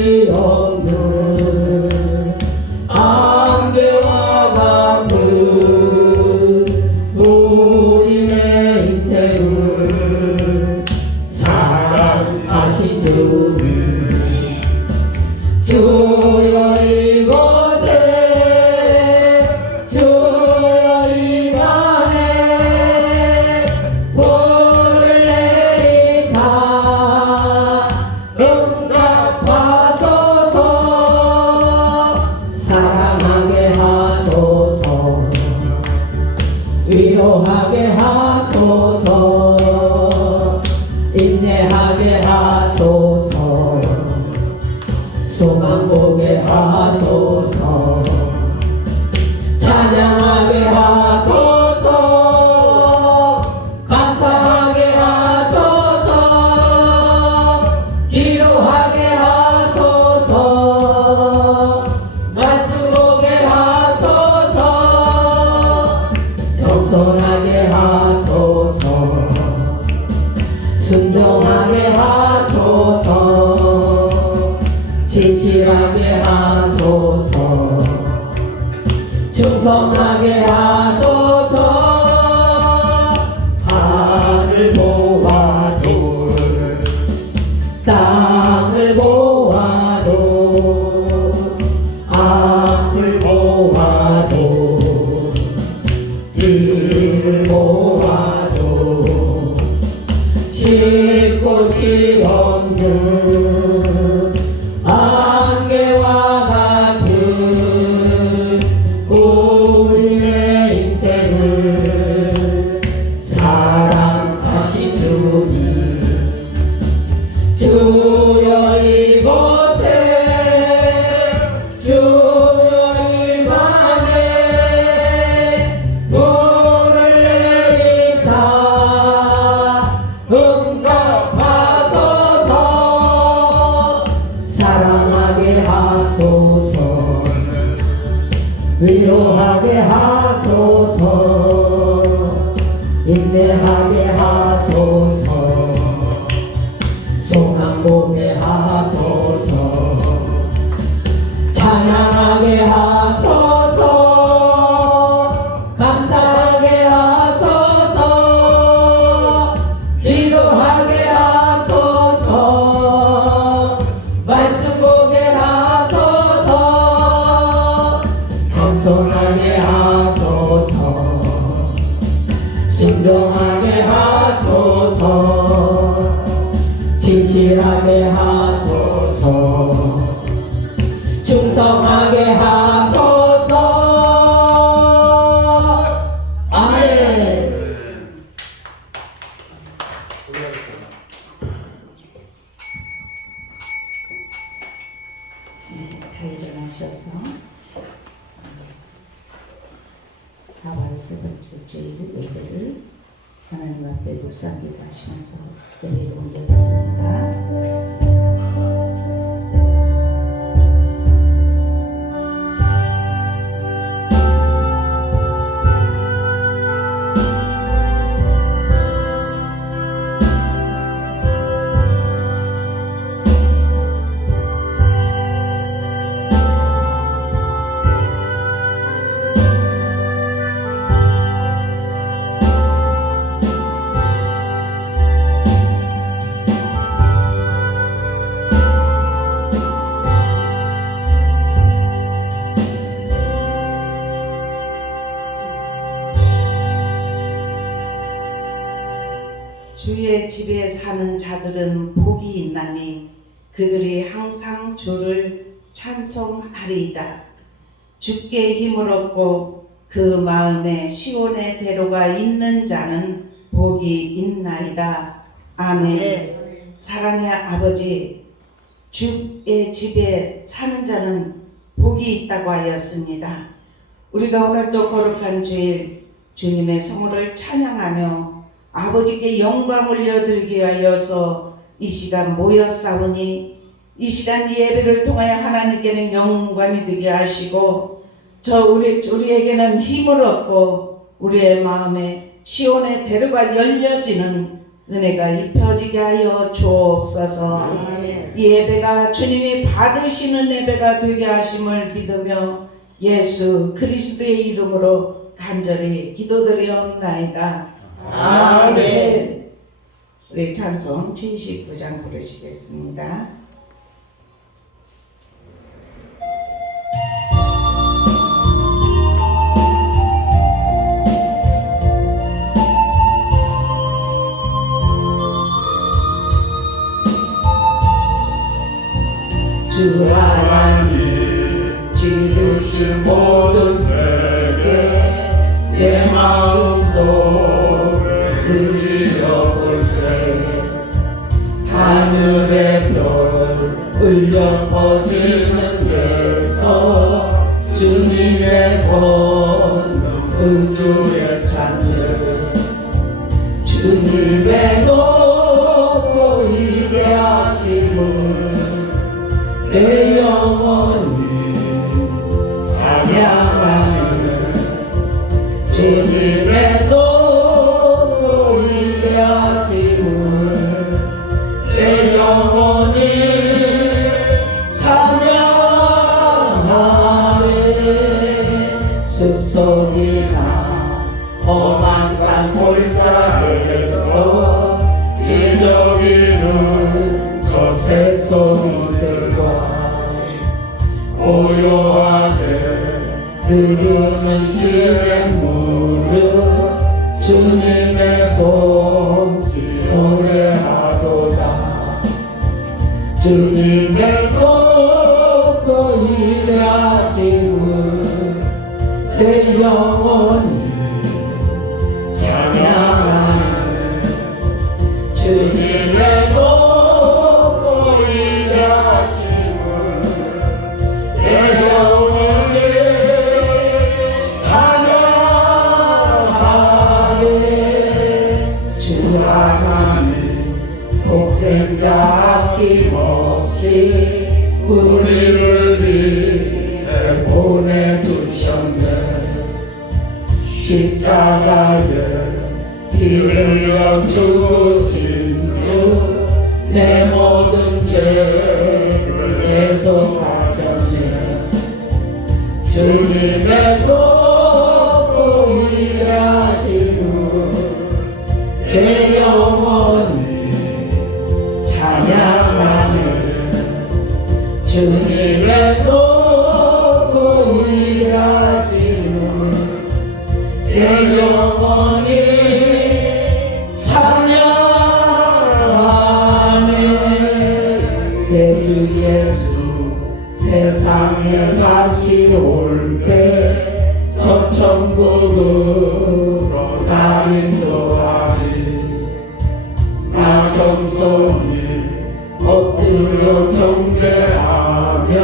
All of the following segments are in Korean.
곳이 없는 안개와 같은 우리의 인생을 사랑하신 주여 이곳에 주여 이만에 불을 내리사 응답하소서. 사랑하게 하소서. 위로하게 하소서. 인내하게 하소서. 소망 보게 하소서. 찬양하게 하소서. 감사하게 하소서. 기도하게 하소서. 말씀 보게 하소서. 겸손하게 하소서. 순종하게 하소서. 진실하게 하소서. 충성하게 하소서. 하늘 보아도 땅을 보아도 앞을 보아도 뒤를 보아도 쉴 곳이 없는 안개와 같은 우리의 인생을 사랑하신 주님, 주여 이곳에 주여 이만에 불을 내리사 응답하소서. 사랑하게 하소서. 위로하게 하소서. 인내하게 하소서. 소망 보게 하소서. 찬양하게 하소서. 감사하게 하소서. 기도하게 하소서. 말씀 보게 하소서. 겸손하게 하소서. 신중하게 하소서. 진실하게 하소서. 충성하게 하소서. 아멘. 다 일어나셔서 4월 세 번째 주일 예배를 하나님 앞에 묵상기도 하시면서 예배를 올려드립니다. 주의 집에 사는 자들은 복이 있나니 그들이 항상 주를 찬송하리이다. 주께 힘을 얻고 그 마음에 시온의 대로가 있는 자는 복이 있나이다. 아멘. 네. 사랑의 아버지, 주의 집에 사는 자는 복이 있다고 하였습니다. 우리가 오늘도 거룩한 주일 주님의 성호를 찬양하며 아버지께 영광 올려드리기 위하여서 이 시간 모였사오니 이 시간 예배를 통하여 하나님께는 영광이 되게 하시고 우리에게는 힘을 얻고 우리의 마음에 시온의 대로가 열려지는 은혜가 입혀지게 하여 주옵소서. 아멘. 이 예배가 주님이 받으시는 예배가 되게 하심을 믿으며 예수 그리스도의 이름으로 간절히 기도드리옵나이다. 아멘. 우리 찬송 79장 부르시겠습니다. 주 하나님 지으신 모든 세계 내 마음속을 그리려볼 때 하늘의 별 울려 퍼지는 데서 주님의 권능 우주의 찬양 주님의 높고 위대하심을 내 영혼이 찬양하는 주님의 높고 위대하심을 내 영혼이 찬양하네. 숲속이나 험한 산 골짜기에서 지저귀는 저 새소리들과 고요하게 흐르는 시냇물은 주님의 손짓 노래하도다. 주님의 높고 위대하심을 내 영혼이 찬양하네. 주님의 높고 위대하심을 내 영혼이 찬양하네. 주 하나님 독생자 아낌없이 우리를 위해 보내주셨네. 십자가에 피 흘려 죽으신 주 내 모든 죄를 애속하셨네. 주님의 높고 위대하심을 내 영혼이 찬양하네. 주님의 높고 위대하심을 내 영혼이 내 주 예수 세상에 다시 올 때 저 천국으로 나 인도하리. 나 겸손히 엎드려 경배하며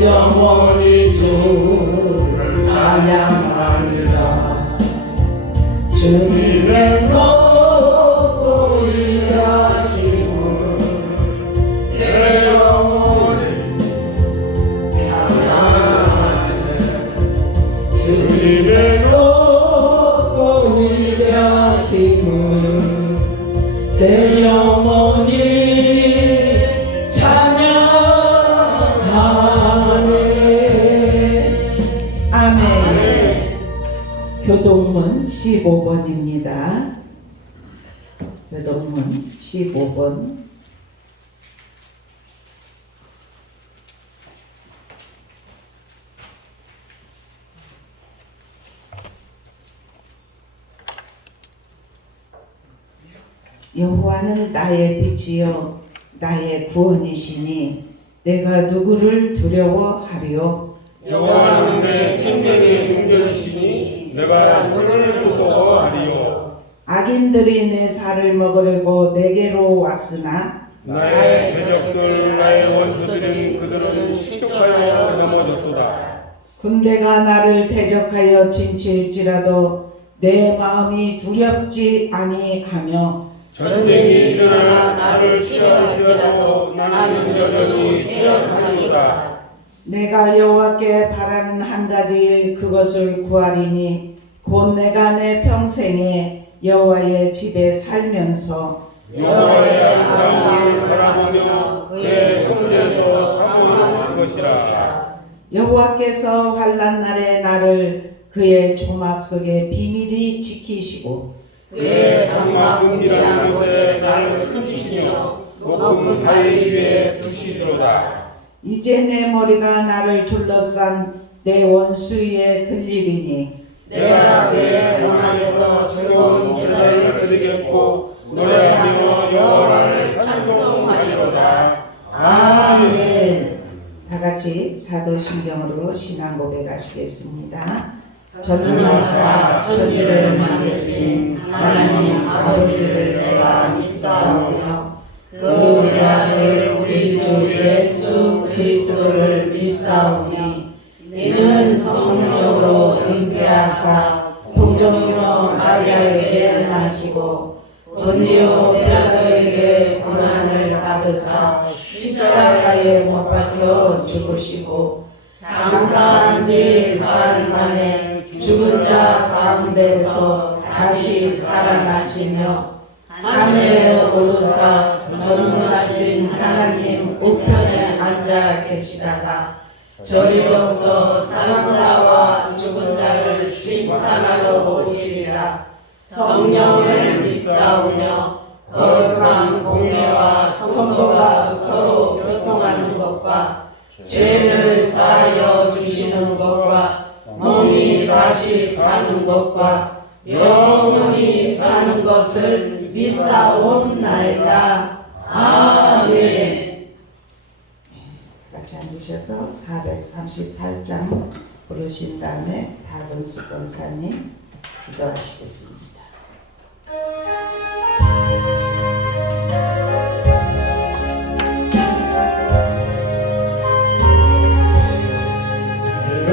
영원히 주를 찬양하리라. 주님의 높고 위대하심을 내 영혼이 찬양하네. 주님의 높고 위대하심을 내 영혼이 찬양하네. 아멘. 교동문 15번입니다. 교동문 15번. 여호와는 나의 빛이요 나의 구원이시니 내가 누구를 두려워하리요. 여호와는 내 생명의 능력이시니 내가 누구를 무서워하리요. 악인들이 내 살을 먹으려고 내게로 왔으나 나의 대적들 나의 원수들은 그들은 실족하여 넘어졌도다. 군대가 나를 대적하여 진칠지라도 내 마음이 두렵지 아니하며 전쟁이 일어나 나를 시험할지라도 나는 여전히 태연하리로다. 내가 여호와께 바라는 한 가지 일 그것을 구하리니 곧 내가 내 평생에 여호와의 집에 살면서 여호와의 아름다움을 바라보며 그의 성전에서 사모하는 것이라. 여호와께서 환난 날에 나를 그의 조막 속에 비밀히 지키시고 그의 장막 은밀한 곳에 나를 숨기시며 높은 바위 위에 두시리로다. 이제 내 머리가 나를 둘러싼 내 원수 위에 들리리니 내가 그의 장막에서 즐거운 제사를 드리겠고 노래하며 여호와를 찬송하리로다. 아멘. 다 같이 사도신경으로 신앙 고백하시겠습니다. 전능하사 천지를 만드신 하나님 아버지를 내가 믿사오며 그 우리 아들 우리 주 예수 그리스도를 믿사오니 이는 성령으로 잉태하사 동정녀 마리아에게 나시고 본디오 빌라도에게 고난을 받으사 십자가에 못 박혀 죽으시고 장사한 지 사흘 만에 죽은 자 가운데서 다시 살아나시며 하늘에 오르사 전능하신 하나님 우편에 앉아 계시다가 저리로서 사는 자와 죽은 자를 심판하러 오시리라. 성령을 믿사오며 거룩한 공예와 성도가 서로 교통하는 것과 죄를 사하여 주시는 것과 몸이 다시 사는 것과 영원히 사는 것을 믿사옵나이다. 아멘. 같이 앉으셔서 438장 부르신 다음에 박은수 권사님 기도하시겠습니다.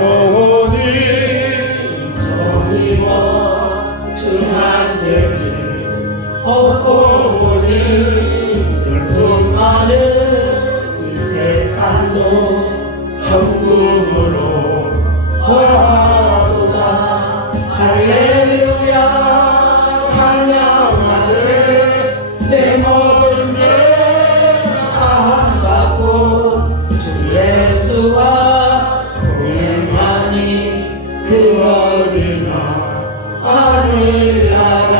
영원히 정의와 중한 죄질 얻고 보니 슬픔 많은 이 세상도 천국으로 와도다. 할렐루야 찬양하세. 내 모든 죄 사함받고 주 예수와 동행하니 그 어린아 하늘나라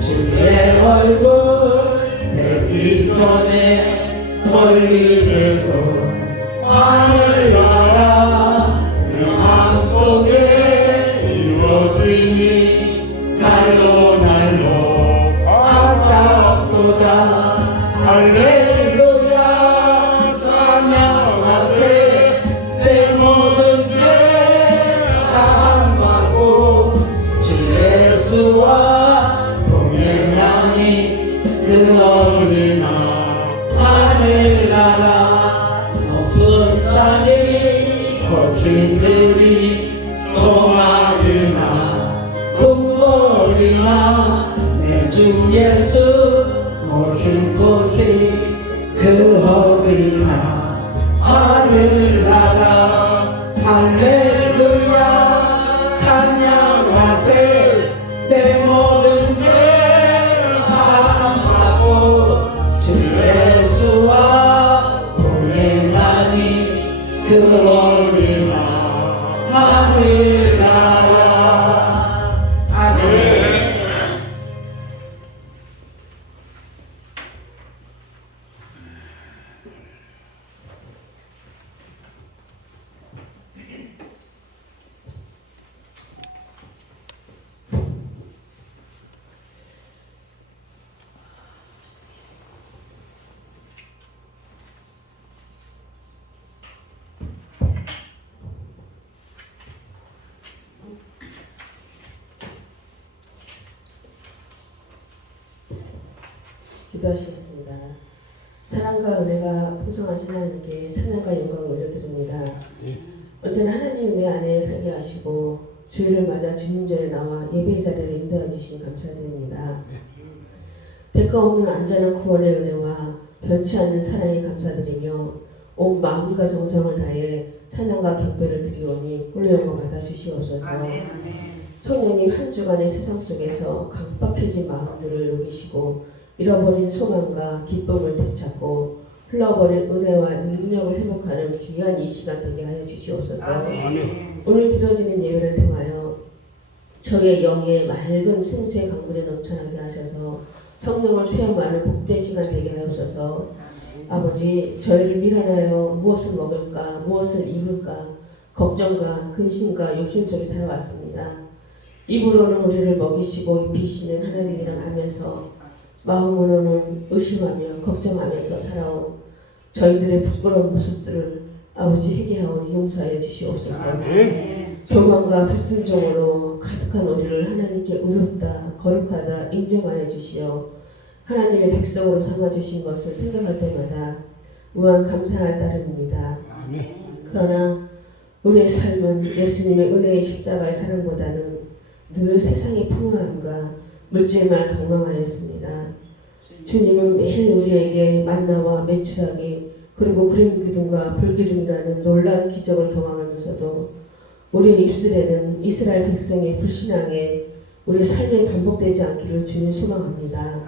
주의 얼굴 뵙기 전에 멀리에도 하늘나라 내 마음속에 이루어지니 날로 날로 가깝도다. 할렐루야 찬양하세. 내 모든 죄 사함받고 주 예수와 동행하니 그 어린아 하늘나라 높은 산이 거친들이 조막이나 국벌이나 내 주 예수 모신 곳이 그 어린아 하늘나라. 할렐루야 찬양하세. 내 모든 죄 사함받고 주 예수와 동행하니 그 어린아 하늘나라. 아멘. 기도하시겠습니다. 사랑과 은혜가 풍성하신 하나님께 찬양과 영광을 올려드립니다. 언제나 하나님 내 안에 살게 하시고 주일을 맞아 주님 전에 나와 예배 자리를 인도해 주신 감사드립니다. 대가 없는 안전한 구원의 은혜와 변치 않는 사랑에 감사드리며 온 마음과 정성을 다해 찬양과 경배를 드리오니 홀로 영광 받아 주시옵소서. 성령님 한 주간의 세상 속에서 강박해진 마음들을 녹이시고 잃어버린 소망과 기쁨을 되찾고 흘러버린 은혜와 능력을 회복하는 귀한 이 시간 되게 하여 주시옵소서. 아멘. 오늘 드려지는 예배를 통하여 저의 영의 맑은 생수의 강물에 넘쳐나게 하셔서 성령을 체험하는 복된 시간 되게 하옵소서. 아버지, 저희를 미련하여 무엇을 먹을까, 무엇을 입을까 걱정과 근심과 욕심 속에 살아왔습니다. 입으로는 우리를 먹이시고 입히시는 하나님이랑 하면서 마음으로는 의심하며 걱정하면서 살아온 저희들의 부끄러운 모습들을 아버지 회개하오니 용서하여 주시옵소서. 교만과 불순종으로 가득한 우리를 하나님께 의롭다 거룩하다 인정하여 주시어 하나님의 백성으로 삼아주신 것을 생각할 때마다 무한 감사할 따름입니다. 그러나 우리의 삶은 예수님의 은혜의 십자가의 사랑보다는 늘 세상의 풍요함과 물질만 방망하였습니다. 주님은 매일 우리에게 만나와 메추라기 그리고 구름 기둥과 불기둥이라는 놀라운 기적을 경험하면서도 우리의 입술에는 이스라엘 백성의 불신앙에 우리 삶에 반복되지 않기를 주님 소망합니다.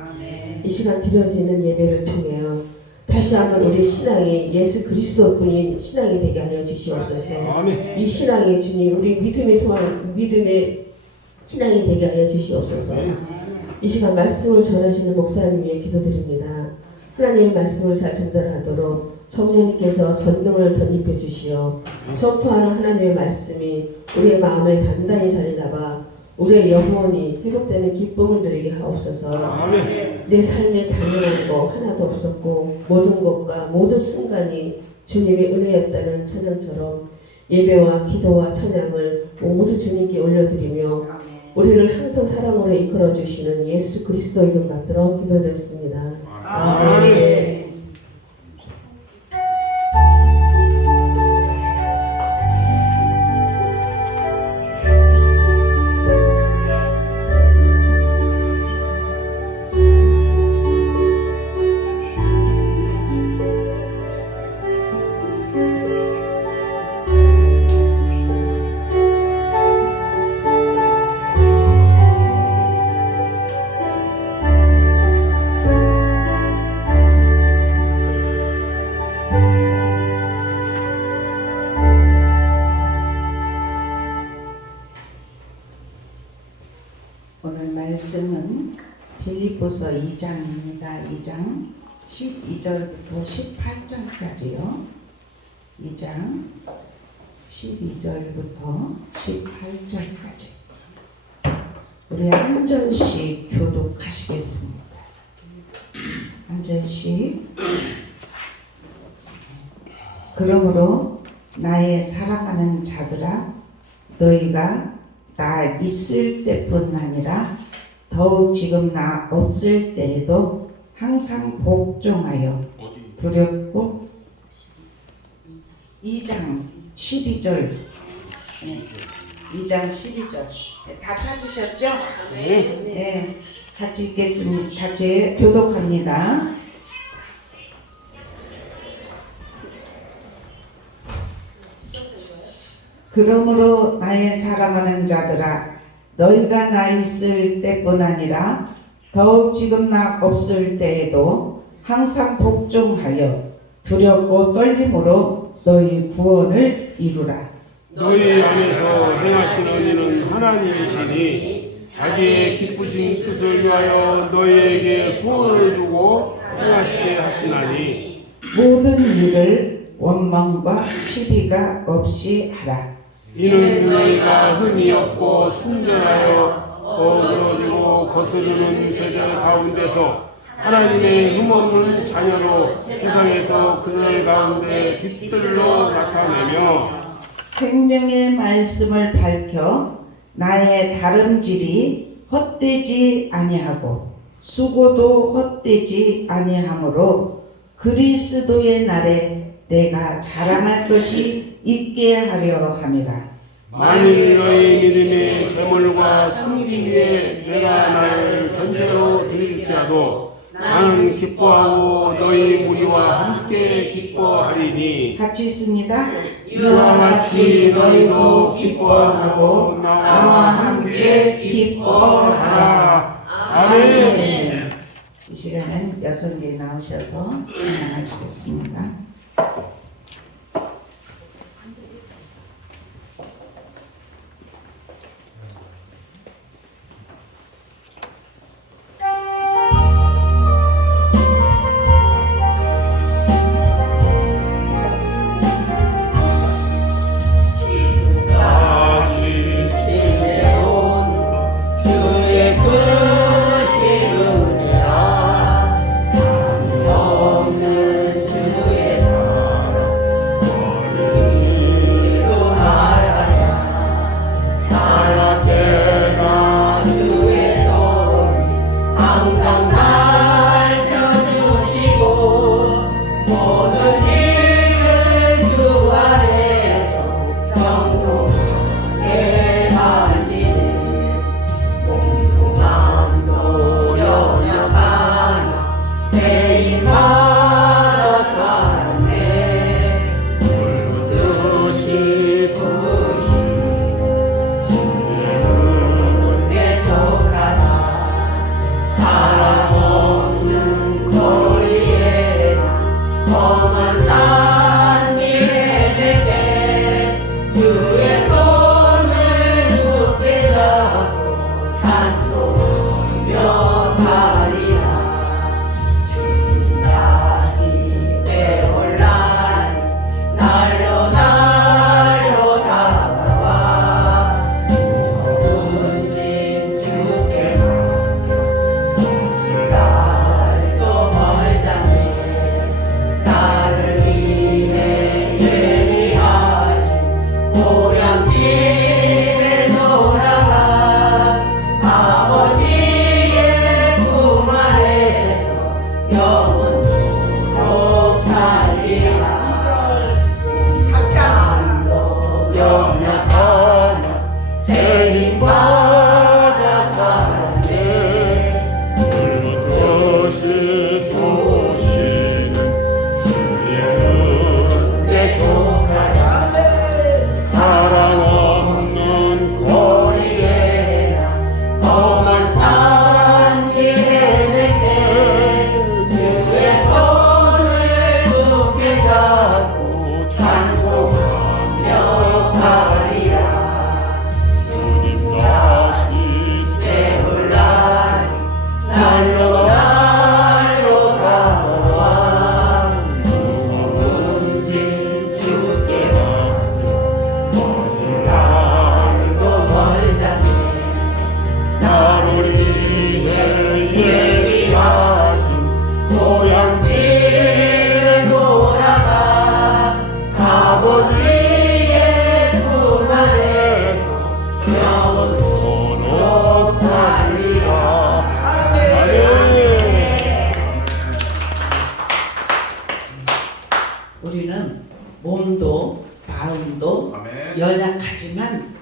이 시간 드려지는 예배를 통하여 다시 한번 우리 신앙이 예수 그리스도뿐인 신앙이 되게 하여 주시옵소서. 이 신앙이 주님 우리 믿음의 소망, 믿음의 신앙이 되게 하여 주시옵소서. 이 시간 말씀을 전하시는 목사님 위해 기도드립니다. 하나님의 말씀을 잘 전달하도록 성령님께서 전능을 덧입혀 주시어 선포하는 하나님의 말씀이 우리의 마음에 단단히 자리 잡아 우리의 영혼이 회복되는 기쁨을 누리게 하옵소서. 내 삶에 당연한 거 하나도 없었고 모든 것과 모든 순간이 주님의 은혜였다는 찬양처럼 예배와 기도와 찬양을 모두 주님께 올려드리며 우리를 항상 사랑으로 이끌어 주시는 예수 그리스도 이름 받들어 기도드렸습니다. 아멘. 오늘 말씀은 빌립보서 2장입니다. 2장 12절부터 18절까지요. 2장 12절부터 18절까지 우리 한 절씩 교독하시겠습니다. 한 절씩. 그러므로 나의 사랑하는 자들아 너희가 나 있을 때뿐 아니라 더욱 지금 나 없을 때에도 항상 복종하여 두렵고 2장 12절 2장 12절 다 찾으셨죠? 네. 같이 읽겠습니다. 같이 교독합니다. 그러므로 나의 사랑하는 자들아 너희가 나 있을 때뿐 아니라 더욱 지금 나 없을 때에도 항상 복종하여 두렵고 떨림으로 너희 구원을 이루라. 너희 안에서 행하시는 이는 하나님이시니 자기의 기쁘신 뜻을 위하여 너희에게 소원을 두고 행하시게 하시나니 모든 일을 원망과 시비가 없이 하라. 이는 너희가 흠이 없고 순전하여 어그러지고 거스르는 세대 가운데서 하나님의 흠없는 자녀로 세상에서 그들 가운데 빛들로 나타내며 생명의 말씀을 밝혀 나의 다름질이 헛되지 아니하고 수고도 헛되지 아니하므로 그리스도의 날에 내가 자랑할 것이 있게 하려 함이라. 만일 너희 믿음의 재물과 섬기 위에 내가 나를 전제로 드릴지라도 나는 기뻐하고 너희 무리와 함께 기뻐 기뻐하리니 같이 있습니다. 이와 같이 너희도 기뻐하고 나와 함께 기뻐하라. 아멘. 이 시간은 여성계 나오셔서 찬양하시겠습니다. 주의 크신 은혜라 없는 주의 사랑 어찌로 말하랴 살아계나 주의 손 항상 살펴주시고 모든 일을 주 안에서 평온하게 하시네 몸도 연약하나 세임받아 살았네 물듯이 부신 주의 은혜 족하다 사랑 없는 거리에 험한 산 위에 내게 주의 손을 굳게 잡고 찬송하며 가리라 주님 다시 되올라니 날로 날로 다가와 무거운 짐 주께 맡겨 옷을 날도 멀잖네 나를 위해 예리하신 고향 집에 돌아가 아버지의 품 안에서 영원토록 살리라 찬도 연약하나 세임받아 살았네 물듯이 부시는 주의 은혜 족하라 사랑 없는 거리에나 험한 산 위에 내게 주의 손을 굳게 잡고 찬송하며 가리라 주님 다시 되올라니 날로 날로 다가와 무거운 짐 주께 맡겨 옷을 날도 멀잖네 나를 위해 예비하신 고향 집에 돌아가 아버지의 품 안에서 영원토록 살리라 우리는 몸도 마음도 연약하지만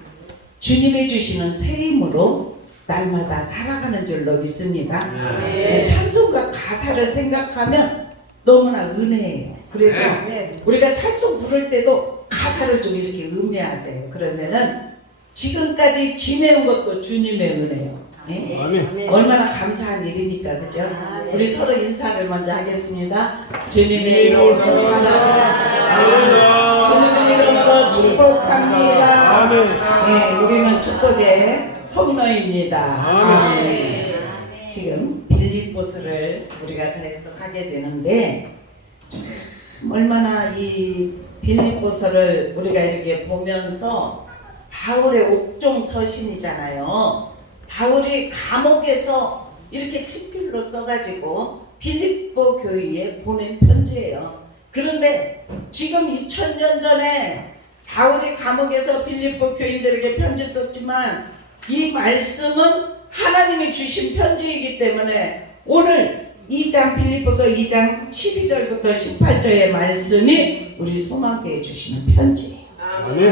주님이 주시는 새 힘으로 날마다 살아가는 줄로 믿습니다. 네, 찬송가 가사를 생각하면 너무나 은혜예요. 그래서 우리가 찬송 부를 때도 가사를 좀 이렇게 음미하세요. 그러면은 지금까지 지내온 것도 주님의 은혜예요. 네? 아멘. 얼마나 감사한 일입니까, 그죠? 우리 서로 인사를 먼저 하겠습니다. 주님의 이름으로 사랑합니다. 주님의 이름으로 축복합니다. 아멘. 네, 우리는 축복의 통로입니다. 아멘. 지금 빌립보서를 우리가 계속하게 되는데 참 얼마나 이 빌립보서를 우리가 이렇게 보면서 바울의 옥중 서신이잖아요. 바울이 감옥에서 이렇게 친필로 써가지고 빌립보 교회에 보낸 편지예요. 그런데 지금 2000년 전에 바울이 감옥에서 빌립보 교인들에게 편지 썼지만 이 말씀은 하나님이 주신 편지이기 때문에 오늘 2장 빌립보서 2장 12절부터 18절의 말씀이 우리 소망교회에 주시는 편지예요.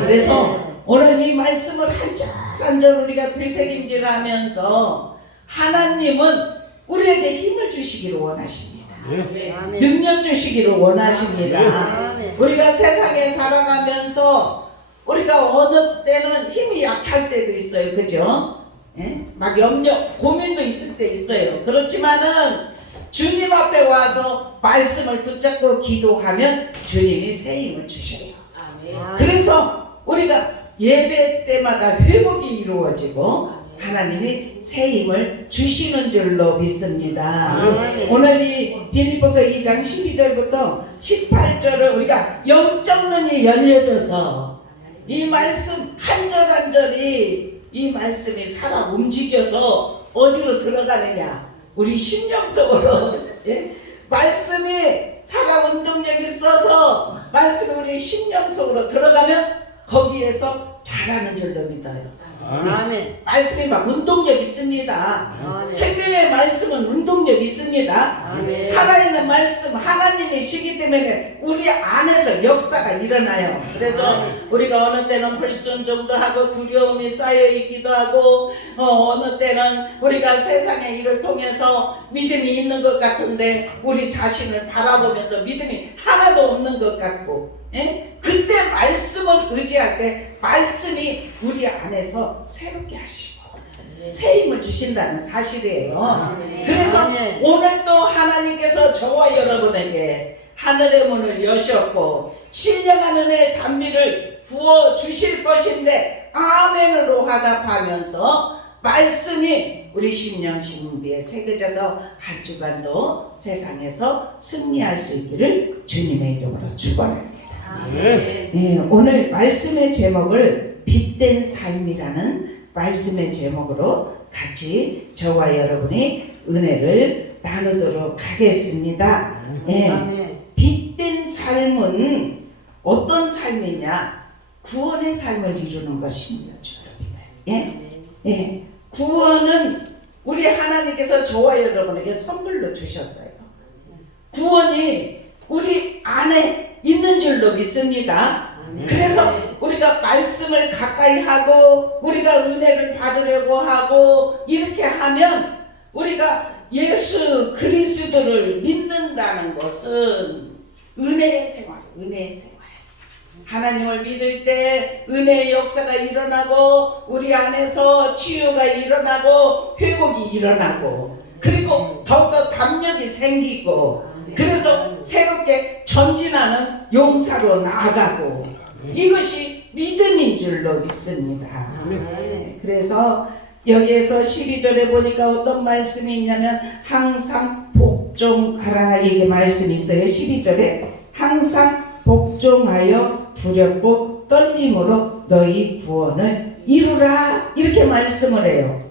그래서 오늘 이 말씀을 한 절 한 절 우리가 되새김질하면서 하나님은 우리에게 힘을 주시기를 원하십니다. 능력 주시기를 원하십니다. 아멘. 우리가 세상에 살아가면서 우리가 어느 때는 힘이 약할 때도 있어요. 그죠? 예? 막 염려, 고민도 있을 때 있어요. 그렇지만은 주님 앞에 와서 말씀을 붙잡고 기도하면 주님이 새 힘을 주셔요. 그래서 우리가 예배 때마다 회복이 이루어지고 하나님이 새 힘을 주시는 줄로 믿습니다. 아멘. 오늘 이 빌립보서 2장 12절부터 18절을 우리가 영적 눈이 열려져서 이 말씀 한 절 한 절이 이 말씀이 살아 움직여서 어디로 들어가느냐, 우리 심령 속으로 예? 말씀이 살아 운동력이 있어서 말씀이 우리 심령 속으로 들어가면 거기에서 자라는 줄로 믿어요. 아멘. 말씀이 막 운동력 있습니다. 아멘. 생명의 말씀은 운동력 있습니다. 아멘. 살아있는 말씀 하나님이시기 때문에 우리 안에서 역사가 일어나요. 그래서 우리가 어느 때는 불순종도 하고 두려움이 쌓여있기도 하고 어느 때는 우리가 세상의 일을 통해서 믿음이 있는 것 같은데 우리 자신을 바라보면서 믿음이 하나도 없는 것 같고, 예? 그때 말씀을 의지할 때 말씀이 우리 안에서 새롭게 하시고 새 힘을 주신다는 사실이에요. 그래서 오늘도 하나님께서 저와 여러분에게 하늘의 문을 여셨고 신령한 은혜의 단비를 부어 주실 것인데 아멘으로 화답하면서 말씀이 우리 심령 신비에 새겨져서 한 주간도 세상에서 승리할 수 있기를 주님의 이름으로 축원합니다. 네, 오늘 말씀의 제목을 빛된 삶이라는 말씀의 제목으로 같이 저와 여러분이 은혜를 나누도록 하겠습니다. 네, 빛된 삶은 어떤 삶이냐? 구원의 삶을 이루는 것입니다. 예? 예. 구원은 우리 하나님께서 저와 여러분에게 선물로 주셨어요. 구원이 우리 안에 있는 줄로 믿습니다. 그래서 우리가 말씀을 가까이 하고 우리가 은혜를 받으려고 하고 이렇게 하면 우리가 예수 그리스도를 믿는다는 것은 은혜의 생활, 은혜의 생활. 하나님을 믿을 때 은혜의 역사가 일어나고 우리 안에서 치유가 일어나고 회복이 일어나고 그리고 더욱더 담력이 생기고 그래서 새롭게 전진하는 용사로 나아가고 이것이 믿음인 줄로 믿습니다. 그래서 여기에서 12절에 보니까 어떤 말씀이 있냐면 항상 복종하라 이게 말씀이 있어요. 12절에 항상 복종하여 두렵고 떨림으로 너희 구원을 이루라 이렇게 말씀을 해요.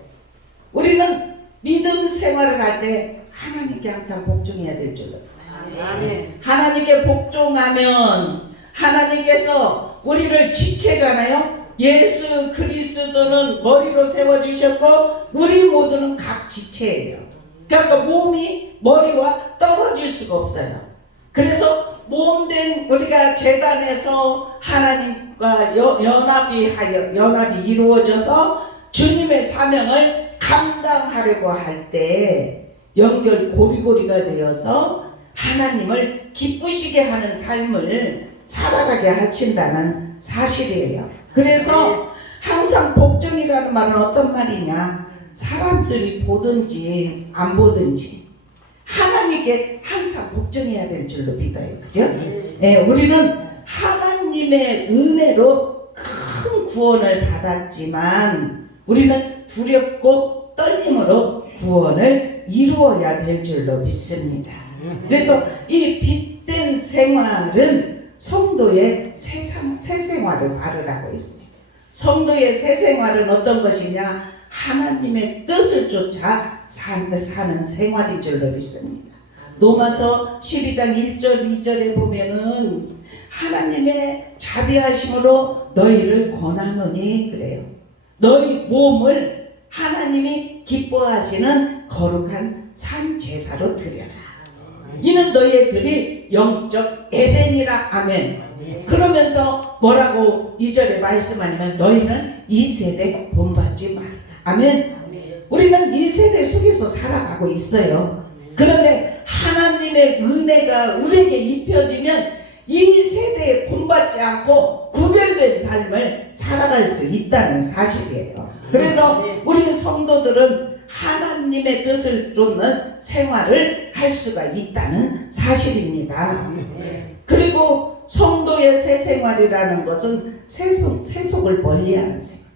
우리는 믿음 생활을 할 때 하나님께 항상 복종해야 될 줄로. 하나님께 복종하면 하나님께서 우리를 지체잖아요. 예수 그리스도는 머리로 세워주셨고 우리 모두는 각 지체예요. 그러니까 몸이 머리와 떨어질 수가 없어요. 그래서 몸된 우리가 제단에서 하나님과 연합이 이루어져서 주님의 사명을 감당하려고 할 때 연결 고리고리가 되어서 하나님을 기쁘시게 하는 삶을 살아가게 하신다는 사실이에요. 그래서 항상 복종이라는 말은 어떤 말이냐? 사람들이 보든지 안 보든지 하나님께 항상 복종해야 될 줄로 믿어요. 그죠? 네, 우리는 하나님의 은혜로 큰 구원을 받았지만 우리는 두렵고 떨림으로 구원을 이루어야 될 줄로 믿습니다. 그래서 이 빛된 생활은 성도의 새 생활을 말을 있습니다. 성도의 새 생활은 어떤 것이냐? 하나님의 뜻을 쫓아 사는 생활인 줄로 믿습니다. 로마서 12장 1절 2절에 보면은 하나님의 자비하심으로 너희를 권하노니 그래요. 너희 몸을 하나님이 기뻐하시는 거룩한 산 제사로 드려라. 이는 너희들이 영적 에덴이라. 아멘. 그러면서 뭐라고 2절에 말씀하냐면 너희는 이 세대 본받지 마라. 아멘. 우리는 이 세대 속에서 살아가고 있어요. 그런데 하나님 하나님의 은혜가 우리에게 입혀지면 이 세대에 본받지 않고 구별된 삶을 살아갈 수 있다는 사실이에요. 그래서 우리 성도들은 하나님의 뜻을 쫓는 생활을 할 수가 있다는 사실입니다. 그리고 성도의 새 생활이라는 것은 세속을 멀리하는 생활.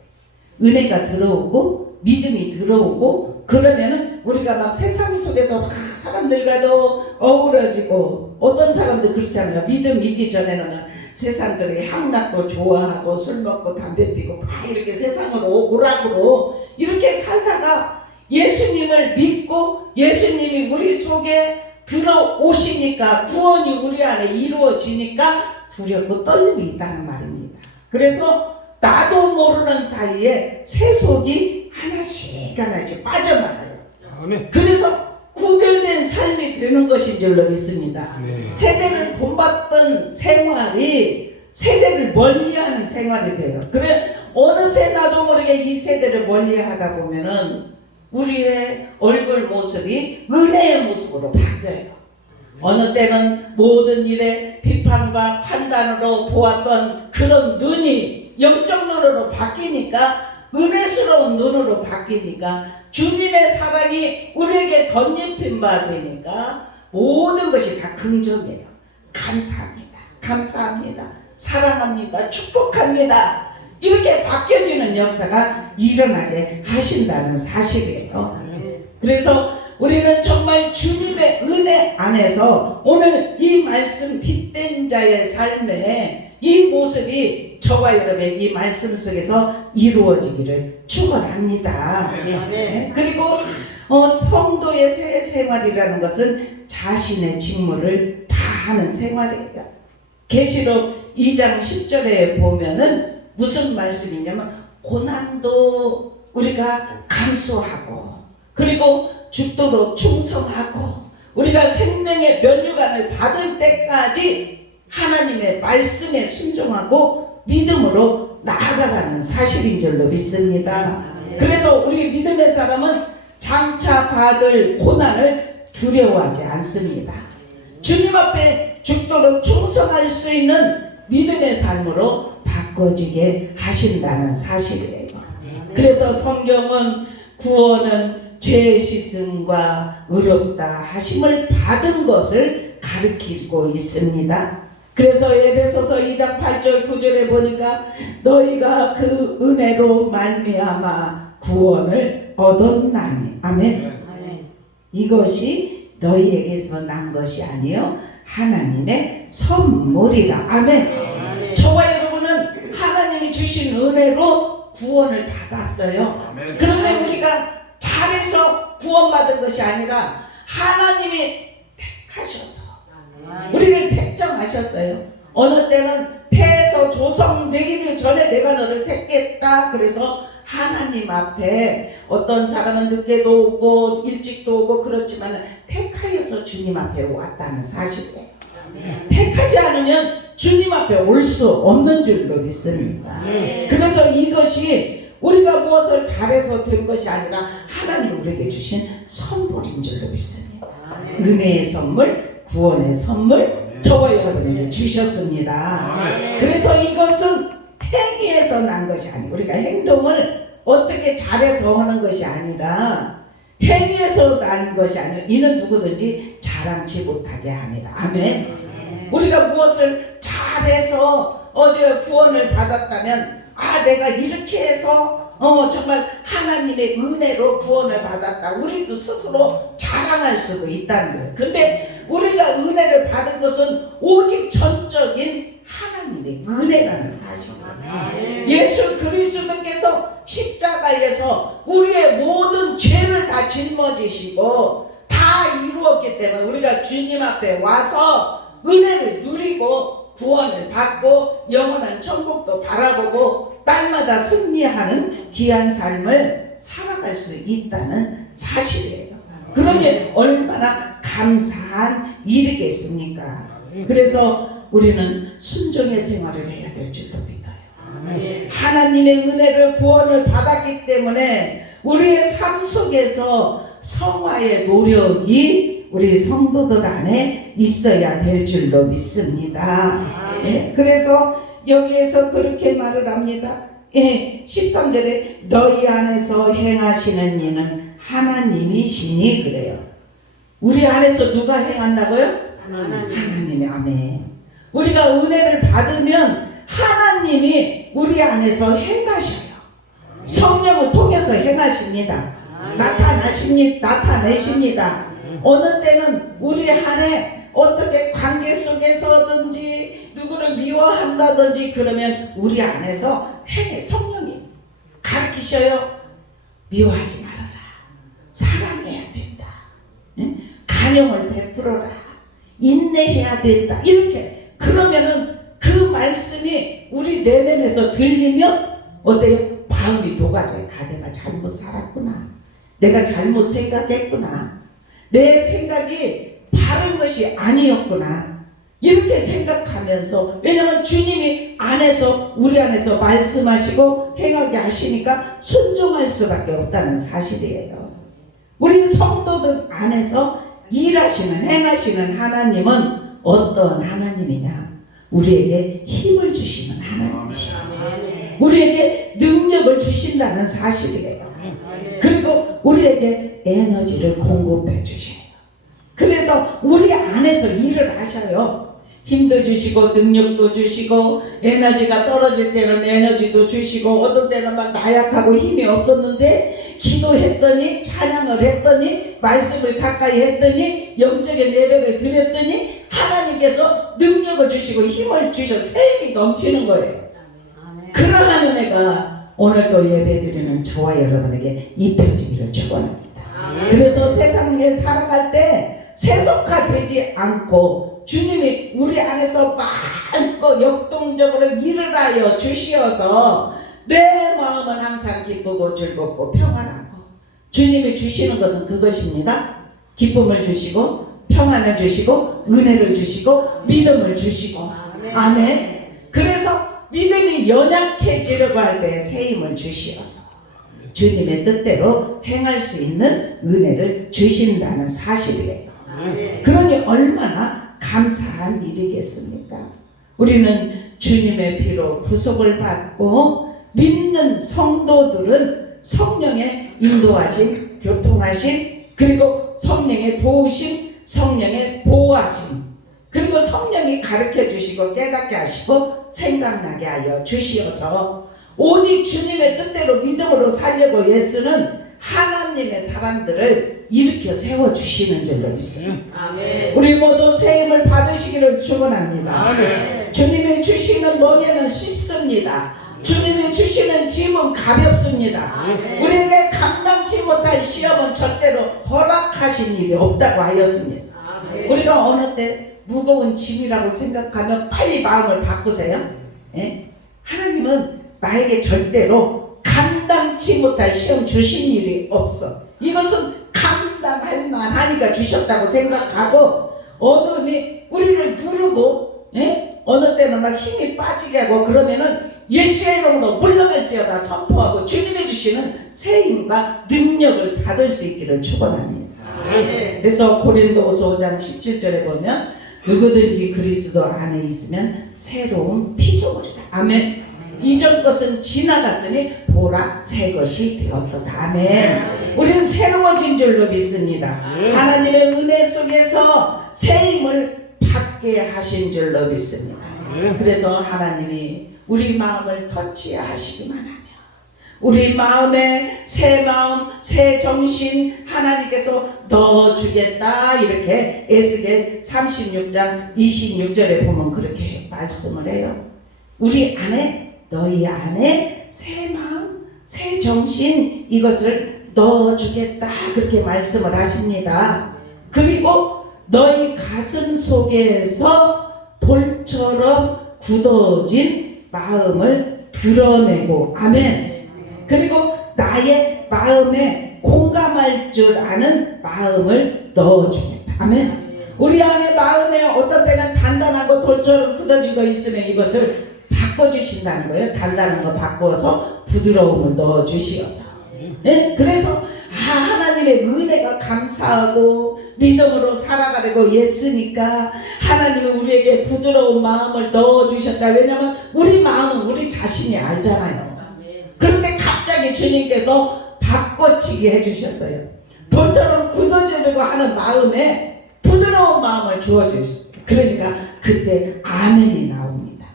은혜가 들어오고 믿음이 들어오고 그러면은 우리가 막 세상 속에서 막 사람들과도 어우러지고, 어떤 사람도 그렇잖아요. 믿음이기 전에는 세상들이 향락도 좋아하고 술 먹고 담배 피고 막 이렇게 세상으로 오락으로 이렇게 살다가 예수님을 믿고 예수님이 우리 속에 들어오시니까 구원이 우리 안에 이루어지니까 두렵고 떨림이 있다는 말입니다. 그래서 나도 모르는 사이에 세속이 하나씩 빠져나가요. 그래서 구별된 삶이 되는 것인 줄로 믿습니다. 세대를 본받던 생활이 세대를 멀리하는 생활이 돼요. 그래 어느새 나도 모르게 이 세대를 멀리하다 보면은 우리의 얼굴 모습이 은혜의 모습으로 바뀌어요. 어느 때는 모든 일에 비판과 판단으로 보았던 그런 눈이 영적 눈으로 바뀌니까, 은혜스러운 눈으로 바뀌니까, 주님의 사랑이 우리에게 덧입힌 바 되니까 모든 것이 다 긍정이에요. 감사합니다. 감사합니다. 사랑합니다. 축복합니다. 이렇게 바뀌어지는 역사가 일어나게 하신다는 사실이에요. 그래서 우리는 정말 주님의 은혜 안에서 오늘 이 말씀 빛된 자의 삶에 이 모습이 저와 여러분의 이 말씀 속에서 이루어지기를 축원합니다. 그리고 성도의 새 생활이라는 것은 자신의 직무를 다하는 생활이에요. 계시록 2장 10절에 보면은 무슨 말씀이냐면, 고난도 우리가 감수하고 그리고 죽도록 충성하고 우리가 생명의 면류관을 받을 때까지 하나님의 말씀에 순종하고 믿음으로 나아가라는 사실인 줄로 믿습니다. 그래서 우리 믿음의 사람은 장차 받을 고난을 두려워하지 않습니다. 주님 앞에 죽도록 충성할 수 있는 믿음의 삶으로 바꿔지게 하신다는 사실이에요. 그래서 성경은 구원은 죄의 씻음과 의롭다 하심을 받은 것을 가르치고 있습니다. 그래서 에베소서 2장 8절 9절에 보니까 너희가 그 은혜로 말미암아 구원을 얻었나니, 아멘. 이것이 너희에게서 난 것이 아니요 하나님의 선물이라, 아멘. 저와 여러분은 하나님이 주신 은혜로 구원을 받았어요. 그런데 우리가 잘해서 구원받은 것이 아니라 하나님이 택하셔서 우리를 택정하셨어요. 어느 때는 태에서 조성되기도 전에 내가 너를 택했다. 그래서 하나님 앞에 어떤 사람은 늦게도 오고 일찍도 오고 그렇지만 택하여서 주님 앞에 왔다는 사실이에요. 택하지 않으면 주님 앞에 올 수 없는 줄로 믿습니다. 그래서 이것이 우리가 무엇을 잘해서 된 것이 아니라 하나님 우리에게 주신 선물인 줄로 믿습니다. 은혜의 선물, 구원의 선물 저와 여러분에게 주셨습니다. 그래서 이것은 행위에서 난 것이 아니고, 우리가 행동을 어떻게 잘해서 하는 것이 아니라 행위에서 난 것이 아니고, 이는 누구든지 자랑치 못하게 합니다. 아멘. 우리가 무엇을 잘해서 어디에 구원을 받았다면, 내가 이렇게 해서 정말 하나님의 은혜로 구원을 받았다, 우리도 스스로 자랑할 수도 있다는 거예요. 근데 우리가 은혜를 받은 것은 오직 전적인 하나님의 은혜라는 사실입니다. 예수 그리스도께서 십자가에서 우리의 모든 죄를 다 짊어지시고 다 이루었기 때문에 우리가 주님 앞에 와서 은혜를 누리고 구원을 받고 영원한 천국도 바라보고 땅마다 승리하는 귀한 삶을 살아갈 수 있다는 사실이에요. 그러니 얼마나 감사한 일이겠습니까? 그래서 우리는 순종의 생활을 해야 될 줄로 믿어요. 하나님의 은혜를 구원을 받았기 때문에 우리의 삶 속에서 성화의 노력이 우리 성도들 안에 있어야 될 줄로 믿습니다. 예, 그래서 여기에서 그렇게 말을 합니다. 예, 13절에 너희 안에서 행하시는 이는 하나님이시니 그래요. 우리 안에서 누가 행한다고요? 하나님이. 아멘. 우리가 은혜를 받으면 하나님이 우리 안에서 행하셔요. 성령을 통해서 행하십니다. 나타내십니다. 어느 때는 우리 안에 어떻게 관계 속에서든지 누구를 미워한다든지 그러면 우리 안에서 성령이 가르치셔요. 미워하지 말아라. 사랑해야 된다. 간용을 베풀어라. 인내해야 된다. 이렇게 그러면은 그 말씀이 우리 내면에서 들리면 어때요? 마음이 녹아져요. 아, 내가 잘못 살았구나. 내가 잘못 생각했구나. 내 생각이 바른 것이 아니었구나. 이렇게 생각하면서, 왜냐면 주님이 안에서 우리 안에서 말씀하시고 행하게 하시니까 순종할 수밖에 없다는 사실이에요. 우리 성도들 안에서 일하시는 행하시는 하나님은 어떤 하나님이냐? 우리에게 힘을 주시는 하나님이시죠. 우리에게 능력을 주신다는 사실이에요. 그리고 우리에게 에너지를 공급해 주셔요. 그래서 우리 안에서 일을 하셔요. 힘도 주시고 능력도 주시고 에너지가 떨어질 때는 에너지도 주시고 어떤 때는 막 나약하고 힘이 없었는데 기도했더니 찬양을 했더니 말씀을 가까이 했더니 영적인 예배를 드렸더니 하나님께서 능력을 주시고 힘을 주셔 새 힘이 넘치는 거예요. 그러한 은혜가 오늘 또 예배드리는 저와 여러분에게 입혀지기를 축원합니다. 그래서 세상에 살아갈 때 세속화되지 않고 주님이 우리 안에서 마음껏 역동적으로 일을 하여 주시어서 내 마음은 항상 기쁘고 즐겁고 평안하고 주님이 주시는 것은 그것입니다. 기쁨을 주시고 평안을 주시고 은혜를 주시고 믿음을 주시고 아멘. 그래서 믿음이 연약해지려고 할 때 새 힘을 주시어서 주님의 뜻대로 행할 수 있는 은혜를 주신다는 사실이에요. 그러니 얼마나 감사한 일이겠습니까? 우리는 주님의 피로 구속을 받고 믿는 성도들은 성령의 인도하심, 교통하심, 그리고 성령의 도우심, 성령의 보호하심, 그리고 성령이 가르쳐 주시고 깨닫게 하시고 생각나게 하여 주시어서 오직 주님의 뜻대로 믿음으로 살려고 애쓰는 하나님의 사람들을 일으켜 세워주시는 줄로 믿습니다. 우리 모두 새 힘을 받으시기를 축원합니다. 아멘. 주님이 주시는 멍에는 쉽습니다. 주님이 주시는 짐은 가볍습니다. 우리에게 감당치 못할 시험은 절대로 허락하신 일이 없다고 하였습니다. 우리가 어느 때 무거운 짐이라고 생각하면 빨리 마음을 바꾸세요. 예? 하나님은 나에게 절대로 감당치 못할 시험 주신 일이 없어. 이것은 감당할 만하니까 주셨다고 생각하고 어둠이 우리를 누르고 어느 때는 막 힘이 빠지게 하고 그러면은 예수의 이름으로 물러갈지어다 선포하고 주님이 주시는 새 힘과 능력을 받을 수 있기를 축원합니다. 그래서 고린도후서 5장 17절에 보면 누구든지 그리스도 안에 있으면 새로운 피조물이라. 아멘. 이전 것은 지나갔으니 보라 새 것이 되었도다. 아멘. 우리는 새로워진 줄로 믿습니다. 하나님의 은혜 속에서 새 힘을 받게 하신 줄로 믿습니다. 그래서 하나님이 우리 마음을 터치하시기만 하며 우리 마음에 새 마음, 새 정신 하나님께서 넣어주겠다. 이렇게 에스겔 36장 26절에 보면 그렇게 말씀을 해요. 우리 안에 너희 안에 새 마음, 새 정신 이것을 넣어주겠다. 그렇게 말씀을 하십니다. 그리고 너희 가슴 속에서 돌처럼 굳어진 마음을 드러내고 아멘. 그리고 나의 마음에 공감할 줄 아는 마음을 넣어주겠다. 아멘. 우리 안에 마음에 어떤 때는 단단하고 돌처럼 굳어진 거 있으면 이것을 바꿔주신다는 거예요. 단단한 거 바꿔서 부드러움을 넣어주시어서. 네? 그래서 하나님의 은혜가 감사하고 믿음으로 살아가려고 애쓰니까 하나님은 우리에게 부드러운 마음을 넣어주셨다. 왜냐하면 우리 마음은 우리 자신이 알잖아요. 그런데 갑자기 주님께서 바꿔치기 해주셨어요. 돌처럼 굳어지려고 하는 마음에 부드러운 마음을 주어주셨어요. 그러니까 그때 아멘이 나옵니다.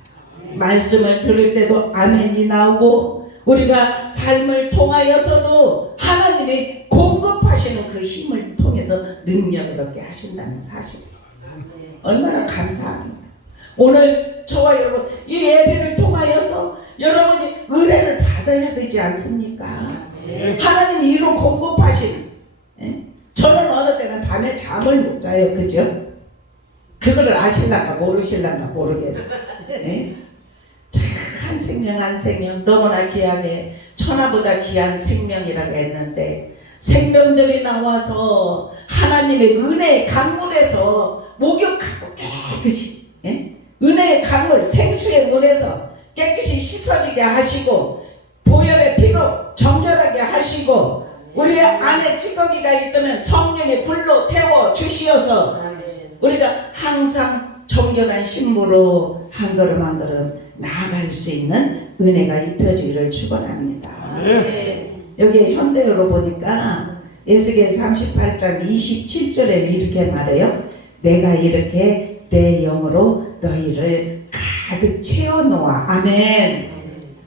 말씀을 들을 때도 아멘이 나오고, 우리가 삶을 통하여서도 하나님이 공급하시는 그 힘을 통해서 능력을 얻게 하신다는 사실, 얼마나 감사합니다. 오늘 저와 여러분 이 예배를 통하여서 여러분이 은혜를 받아야 되지 않습니까? 하나님이 이로 공급하시는, 저는 어느 때는 밤에 잠을 못 자요. 그죠? 그거를 아실란가 모르실란가 모르겠어요. 한 생명 한 생명 너무나 귀하게 천하보다 귀한 생명이라고 했는데, 생명들이 나와서 하나님의 은혜의 강물에서 목욕하고 깨끗이, 은혜의 강물 생수의 물에서 깨끗이 씻어지게 하시고, 보혈의 피로 정결하게 하시고, 우리 안에 찌꺼기가 있다면 성령의 불로 태워 주시어서 우리가 항상 정결한 신부로 한 걸음 한 걸음 나아갈 수 있는 은혜가 입혀지기를 축원합니다. 여기 현대어로 보니까 에스겔 38장 27절에 이렇게 말해요. 내가 이렇게 내 영으로 너희를 가득 채워놓아. 아멘.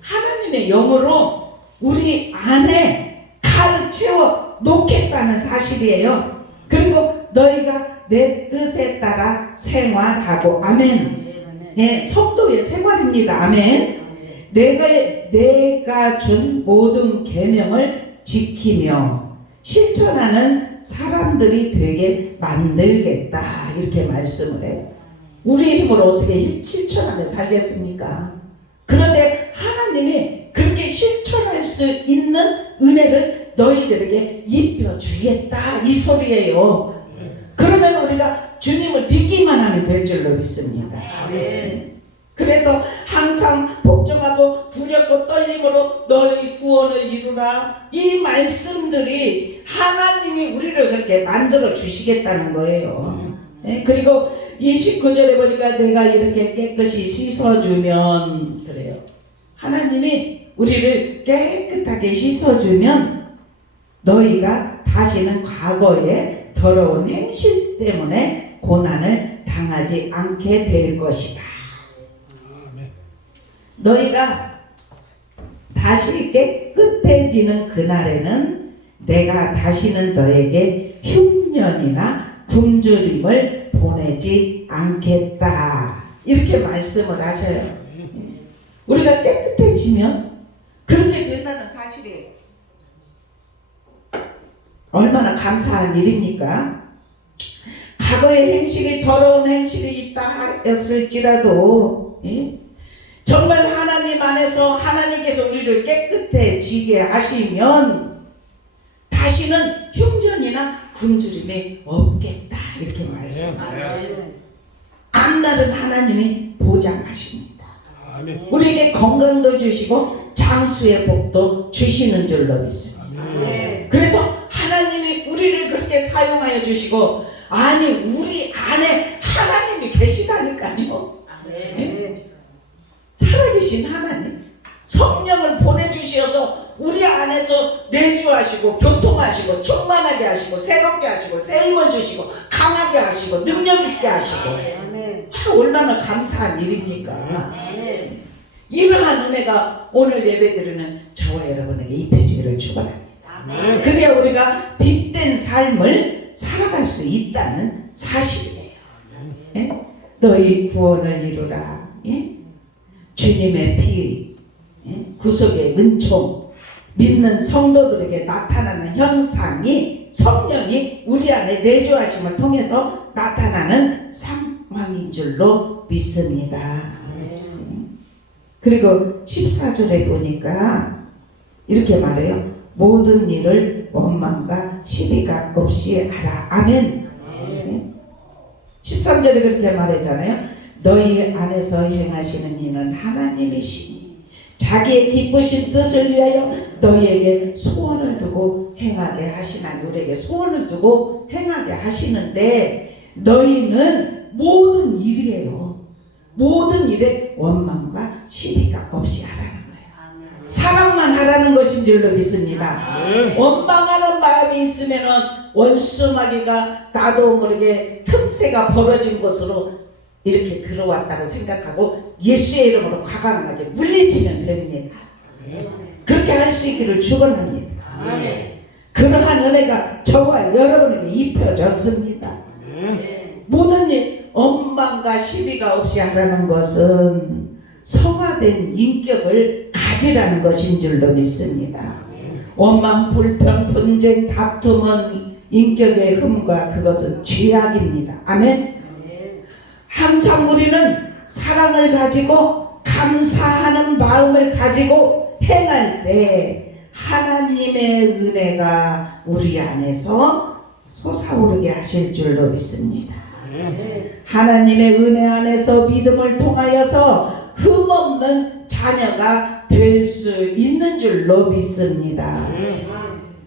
하나님의 영으로 우리 안에 가득 채워 놓겠다는 사실이에요. 그리고 너희가 내 뜻에 따라 생활하고. 아멘. 예, 성도의 생활입니다. 아멘. 내가 준 모든 계명을 지키며 실천하는 사람들이 되게 만들겠다. 이렇게 말씀을 해요. 우리의 힘으로 어떻게 실천하며 살겠습니까? 그런데 하나님이 그렇게 실천할 수 있는 은혜를 너희들에게 입혀주겠다. 이 소리예요. 그러면 우리가 주님을 믿기만 하면 될 줄로 믿습니다. 그래서 항상 복종하고 두렵고 떨림으로 너희 구원을 이루라. 이 말씀들이 하나님이 우리를 그렇게 만들어 주시겠다는 거예요. 그리고 29절에 보니까 내가 이렇게 깨끗이 씻어주면, 그래요. 하나님이 우리를 깨끗하게 씻어주면 너희가 다시는 과거의 더러운 행실 때문에 고난을 당하지 않게 될 것이다. 너희가 다시 깨끗해지는 그날에는 내가 다시는 너에게 흉년이나 굶주림을 보내지 않겠다. 이렇게 말씀을 하셔요. 우리가 깨끗해지면 그렇게 된다는 사실이에요. 얼마나 감사한 일입니까? 과거의 행실이 더러운 행실이 있다 하였을지라도 정말 하나님 안에서 하나님께서 우리를 깨끗해지게 하시면 다시는 흉년이나 굶주림이 없겠다. 이렇게 말씀하시죠. 앞날은 하나님이 보장하십니다. 우리에게 건강도 주시고 장수의 복도 주시는 줄로 믿습니다. 그래서 하나님이 우리를 그렇게 사용하여 주시고, 아니 우리 안에 하나님이 계시다니까요. 살아계신 하나님, 성령을 보내주시어서 우리 안에서 내주하시고 교통하시고 충만하게 하시고 새롭게 하시고 세임을 주시고 강하게 하시고 능력 있게 하시고. 얼마나 감사한 일입니까? 이러한 은혜가 오늘 예배드리는 저와 여러분에게 입혀지기를 축원합니다. 그래야 우리가 빛된 삶을 살아갈 수 있다는 사실이에요. 너희 구원을 이루라. 주님의 피, 구속의 은총, 믿는 성도들에게 나타나는 현상이 성령이 우리 안에 내주하심을 통해서 나타나는 상황인 줄로 믿습니다. 그리고 14절에 보니까 이렇게 말해요. 모든 일을 원망과 시비가 없이 하라. 아멘. 13절에 그렇게 말했잖아요. 너희 안에서 행하시는 이는 하나님이시니 자기의 기쁘신 뜻을 위하여 너희에게 소원을 두고 행하게 하시나니 우리에게 소원을 두고 행하게 하시는데 너희는 모든 일이에요. 모든 일에 원망과 시비가 없이 하라는 거예요. 사랑만 하라는 것인 줄로 믿습니다. 원망하는 마음이 있으면은 원수마귀가 나도 모르게 틈새가 벌어진 곳으로 이렇게 들어왔다고 생각하고 예수의 이름으로 과감하게 물리치면 됩니다. 그렇게 할 수 있기를 축원합니다. 그러한 은혜가 저와 여러분에게 입혀졌습니다. 모든 일 원망과 시비가 없이 하라는 것은 성화된 인격을 가지라는 것인 줄로 믿습니다. 원망, 불평, 분쟁, 다툼은 인격의 흠과 그것은 죄악입니다. 아멘. 항상 우리는 사랑을 가지고 감사하는 마음을 가지고 행할 때 하나님의 은혜가 우리 안에서 솟아오르게 하실 줄로 믿습니다. 하나님의 은혜 안에서 믿음을 통하여서 흠없는 자녀가 될 수 있는 줄로 믿습니다.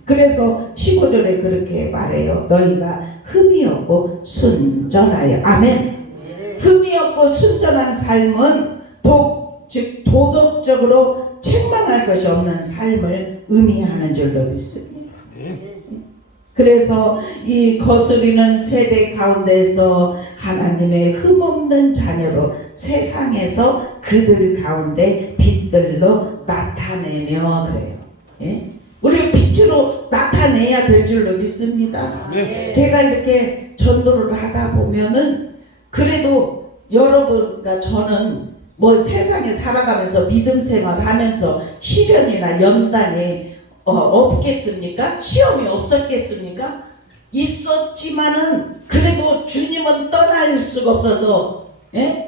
그래서 15절에 그렇게 말해요. 너희가 흠이 없고 순전하여. 아멘. 흠이 없고 순전한 삶은 즉 도덕적으로 책망할 것이 없는 삶을 의미하는 줄로 믿습니다. 그래서 이 거스리는 세대 가운데서 하나님의 흠없는 자녀로 세상에서 그들 가운데 빛들로 나타내며 그래요. 예? 우리가 빛으로 나타내야 될 줄로 믿습니다. 제가 이렇게 전도를 하다 보면은 그래도 여러분과 저는 뭐 세상에 살아가면서 믿음 생활하면서 시련이나 연단이 없겠습니까? 시험이 없었겠습니까? 있었지만은 그래도 주님은 떠날 수가 없어서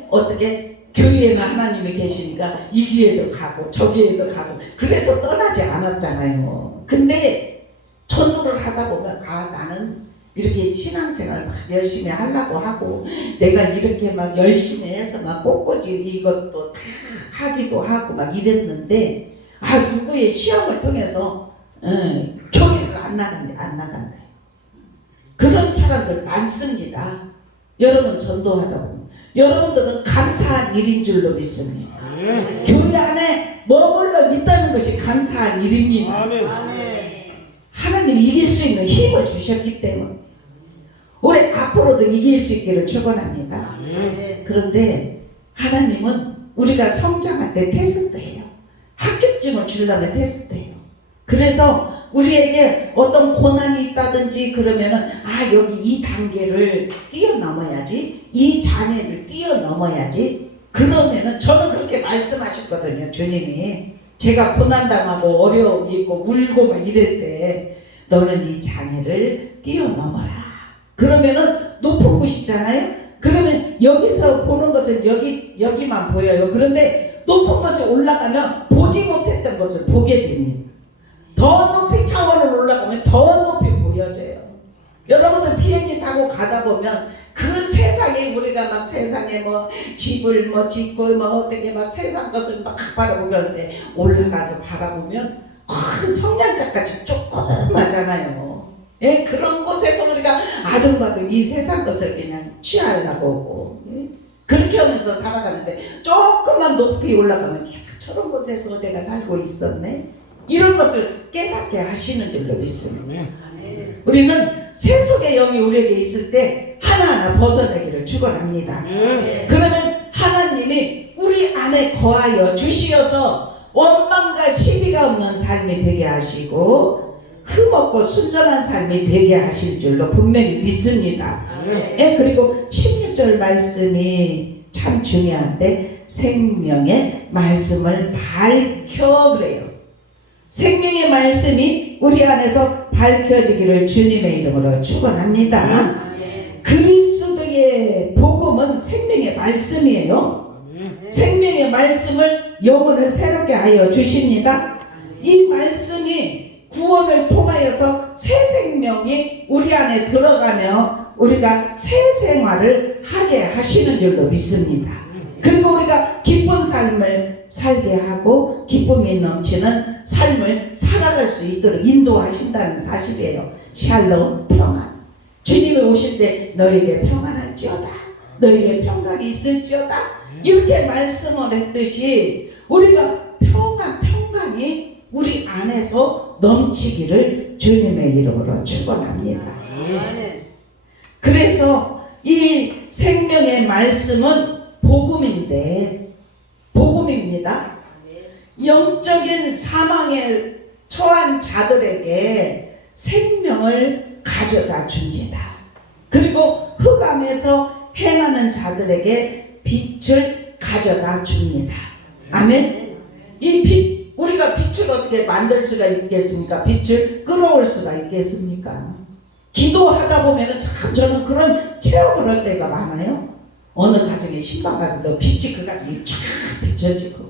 어떻게 교회에는 하나님이 계시니까 이 교회도 가고 저 교회도 가고 그래서 떠나지 않았잖아요. 근데 전도를 하다 보면 나는 이렇게 신앙생활 막 열심히 하려고 하고 내가 이렇게 막 열심히 해서 막 꽃꽂이 이것도 다 하기도 하고 막 이랬는데 누구의 시험을 통해서 교회를 안 나간다. 그런 사람들 많습니다. 여러분 전도하다 보면 여러분들은 감사한 일인 줄로 믿습니다. 교회 안에 머물러 있다는 것이 감사한 일입니다. 하나님이 이길 수 있는 힘을 주셨기 때문에 우리 앞으로도 이길 수 있기를 축원합니다. 그런데 하나님은 우리가 성장할 때 테스트해요. 합격증을 주려면 테스트해요. 그래서 우리에게 어떤 고난이 있다든지 그러면은 여기 이 단계를 뛰어넘어야지, 이 장애를 뛰어넘어야지. 그러면은 저는 그렇게 말씀하셨거든요. 주님이 제가 고난당하고 어려움이 있고 울고 막 이럴 때 너는 이 장애를 뛰어넘어라. 그러면은 높은 곳이잖아요. 그러면 여기서 보는 것은 여기만 보여요. 그런데 높은 곳에 올라가면 보지 못했던 것을 보게 됩니다. 더 높이 차원을 올라가면 더 높이 보여져요. 여러분들 비행기 타고 가다 보면 그 세상에 우리가 막 세상에 뭐 집을 뭐 짓고 뭐 어떻게 막 세상 것을 막 바라보고 그러는데 올라가서 바라보면 큰 성냥갑같이 조그마잖아요. 예, 그런 곳에서 우리가 아둥바둥 이 세상 것을 그냥 취하려고 하고 그렇게 하면서 살아가는데 조금만 높이 올라가면 저런 곳에서 내가 살고 있었네. 이런 것을 깨닫게 하시는 줄로 믿습니다. 우리는 세속의 영이 우리에게 있을 때 하나하나 벗어나기를 축원합니다. 그러면 하나님이 우리 안에 거하여 주시어서 원망과 시비가 없는 삶이 되게 하시고 흠없고 순전한 삶이 되게 하실 줄로 분명히 믿습니다. 그리고 16절 말씀이 참 중요한데 생명의 말씀을 밝혀 그래요. 생명의 말씀이 우리 안에서 밝혀지기를 주님의 이름으로 축원합니다. 그리스도의 복음은 생명의 말씀이에요. 생명의 말씀을 영혼을 새롭게 하여 주십니다. 이 말씀이 구원을 통하여서 새 생명이 우리 안에 들어가며 우리가 새 생활을 하게 하시는 줄로 믿습니다. 그리고 우리가 기쁜 삶을 살게 하고 기쁨이 넘치는 삶을 살아갈 수 있도록 인도하신다는 사실이에요. 샬롬, 평안. 주님이 오실 때 너에게 평안할지어다, 너에게 평강이 있을지어다, 이렇게 말씀을 했듯이 우리가 평강이 우리 안에서 넘치기를 주님의 이름으로 축원합니다. 그래서 이 생명의 말씀은 복음입니다. 영적인 사망에 처한 자들에게 생명을 가져다 줍니다. 그리고 흑암에서 행하는 자들에게 빛을 가져다 줍니다. 아멘. 이 빛, 우리가 빛을 어떻게 만들 수가 있겠습니까? 빛을 끌어올 수가 있겠습니까? 기도하다 보면은 참 저는 그런 체험을 할 때가 많아요. 어느 가정에 신방 가서 빛이 그 가정에 쫙 비춰지고,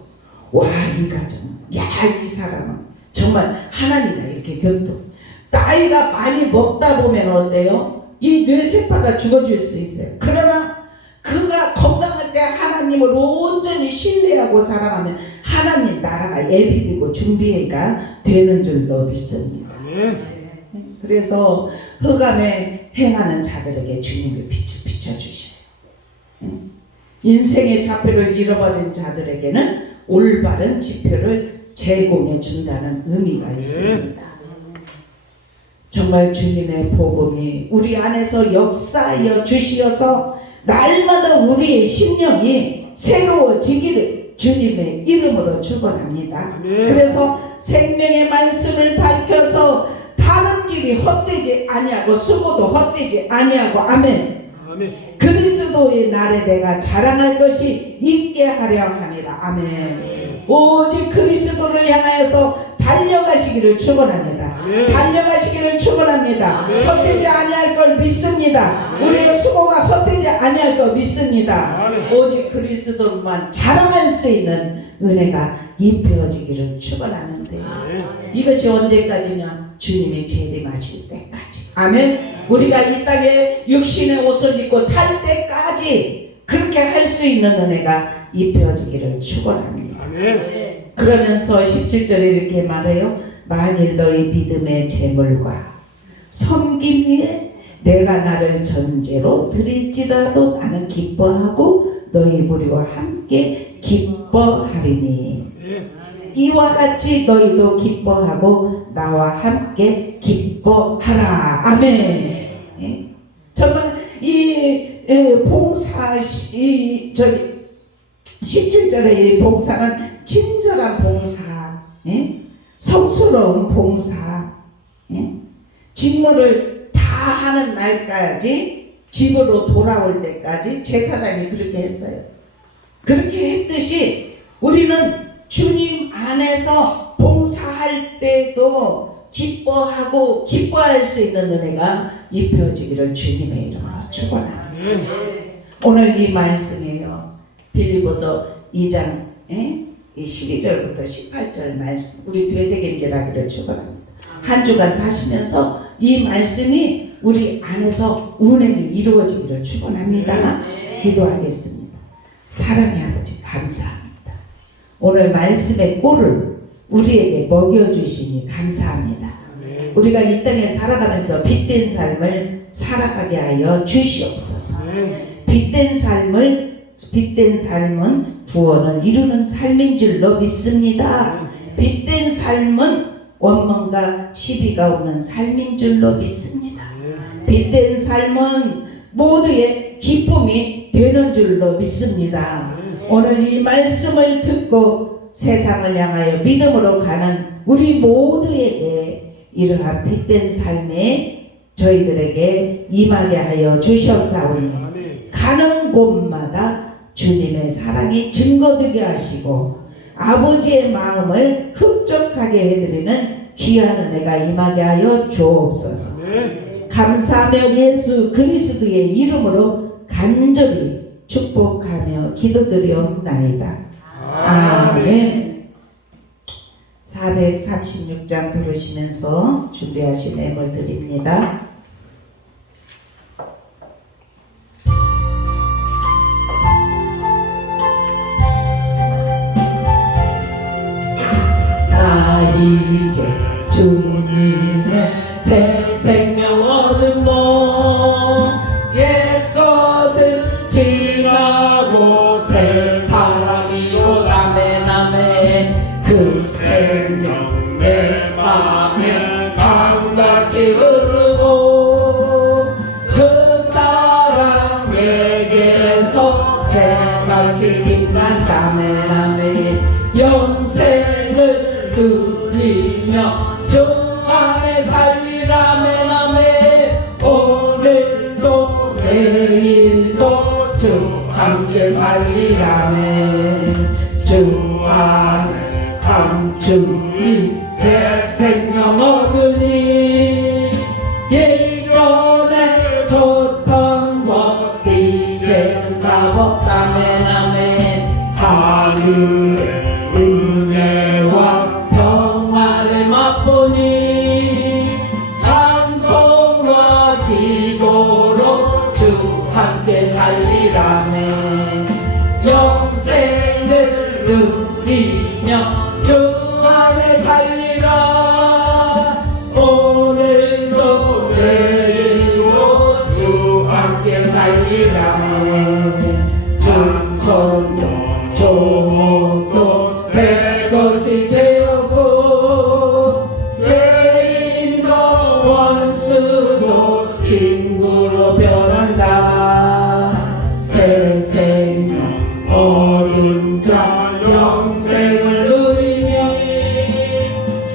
와, 이 가정은, 야, 이 사람은 정말 하나님과 이렇게 격도. 나이가 많이 먹다 보면 어때요? 이 뇌세포가 죽어질 수 있어요. 그러나 그가 건강할 때 하나님을 온전히 신뢰하고 사랑하면 하나님 나라가 예비되고 준비가 되는 줄로 믿습니다. 그래서 흑암에 행하는 자들에게 주님의 빛을 비춰주셔요. 인생의 좌표를 잃어버린 자들에게는 올바른 지표를 제공해 준다는 의미가 있습니다. 정말 주님의 복음이 우리 안에서 역사하여 주시어서 날마다 우리의 심령이 새로워지기를 주님의 이름으로 축원합니다. 그래서 생명의 말씀을 밝혀서 다름질이 헛되지 아니하고 수고도 헛되지 아니하고, 아멘. 그리스도의 날에 내가 자랑할 것이 있게 하려 함이라. 아멘. 오직 그리스도를 향하여서 달려가시기를 축원합니다. 달려가시기를 축원합니다. 헛되지 아니할 걸 믿습니다. 우리의 수고가 헛되지 아니할 걸 믿습니다. 오직 그리스도만 자랑할 수 있는 은혜가 입혀지기를 축원하는데, 이것이 언제까지냐? 주님이 재림하실 때까지. 아멘. 우리가 이 땅에 육신의 옷을 입고 살 때까지 그렇게 할 수 있는 은혜가 입혀지기를 축원합니다. 그러면서 17절에 이렇게 말해요. 만일 너희 믿음의 재물과 섬김 위에 내가 나를 전제로 드릴지라도 나는 기뻐하고 너희 무리와 함께 기뻐하리니, 이와 같이 너희도 기뻐하고 나와 함께 기뻐하라. 아멘. 정말 이 봉사, 17절의 이 봉사는 친절한 봉사, 성스러운 봉사, 직무를 다 하는 날까지, 집으로 돌아올 때까지 제사장이 그렇게 했어요. 그렇게 했듯이 우리는 주님 안에서 봉사할 때도 기뻐하고 기뻐할 수 있는 은혜가 입혀지기를 주님의 이름으로 축원합니다. 오늘 이 말씀이에요. 빌립보서 2장 12절부터 18절 말씀, 우리 되새김질하기를 축원합니다. 한 주간 사시면서 이 말씀이 우리 안에서 운행이 이루어지기를 축원합니다. 기도하겠습니다. 사랑의 아버지 감사합니다. 오늘 말씀의 꼴을 우리에게 먹여주시니 감사합니다. 우리가 이 땅에 살아가면서 빛된 삶을 살아가게 하여 주시옵소서. 빛된 삶은 구원을 이루는 삶인 줄로 믿습니다. 빛된 삶은 원망과 시비가 없는 삶인 줄로 믿습니다. 빛된 삶은 모두의 기쁨이 되는 줄로 믿습니다. 오늘 이 말씀을 듣고 세상을 향하여 믿음으로 가는 우리 모두에게 이러한 빛된 삶에 저희들에게 임하게 하여 주셨사오니, 가는 곳마다 주님의 사랑이 증거되게 하시고 아버지의 마음을 흡족하게 해드리는 귀한 은혜가 임하게 하여 주옵소서. 감사하며 예수 그리스도의 이름으로 간절히 축복하며 기도드리옵나이다. 아멘. 436장 부르시면서 준비하신 예물 드립니다. 이제 주님의 새 생명 얻으모 옛것은 지나고 새 사랑이 오다메 나메 그 생명 내 맘에 강같이 흐르고 그 사랑 내게서 해같이 빛난다메 나메 영생을 누리며 주 안에 살리라메 나메 오늘도 내일도 주 함께 살리라메 주 안에 감추니 새 생명 얻으니 예전에 좋던 것 이제는 값없다메 나메 하늘의 은혜와 평화를 맛보니 찬송과 기도로 주 함께 살리라네 영생을 누리며 주 안에 살리라 오늘도 내일도 주 함께 살리라네 천천도 조목도 새 것이 되었고 죄인도 원수도 친구로 변한다 새 생명 얻은 자 영생을 누리며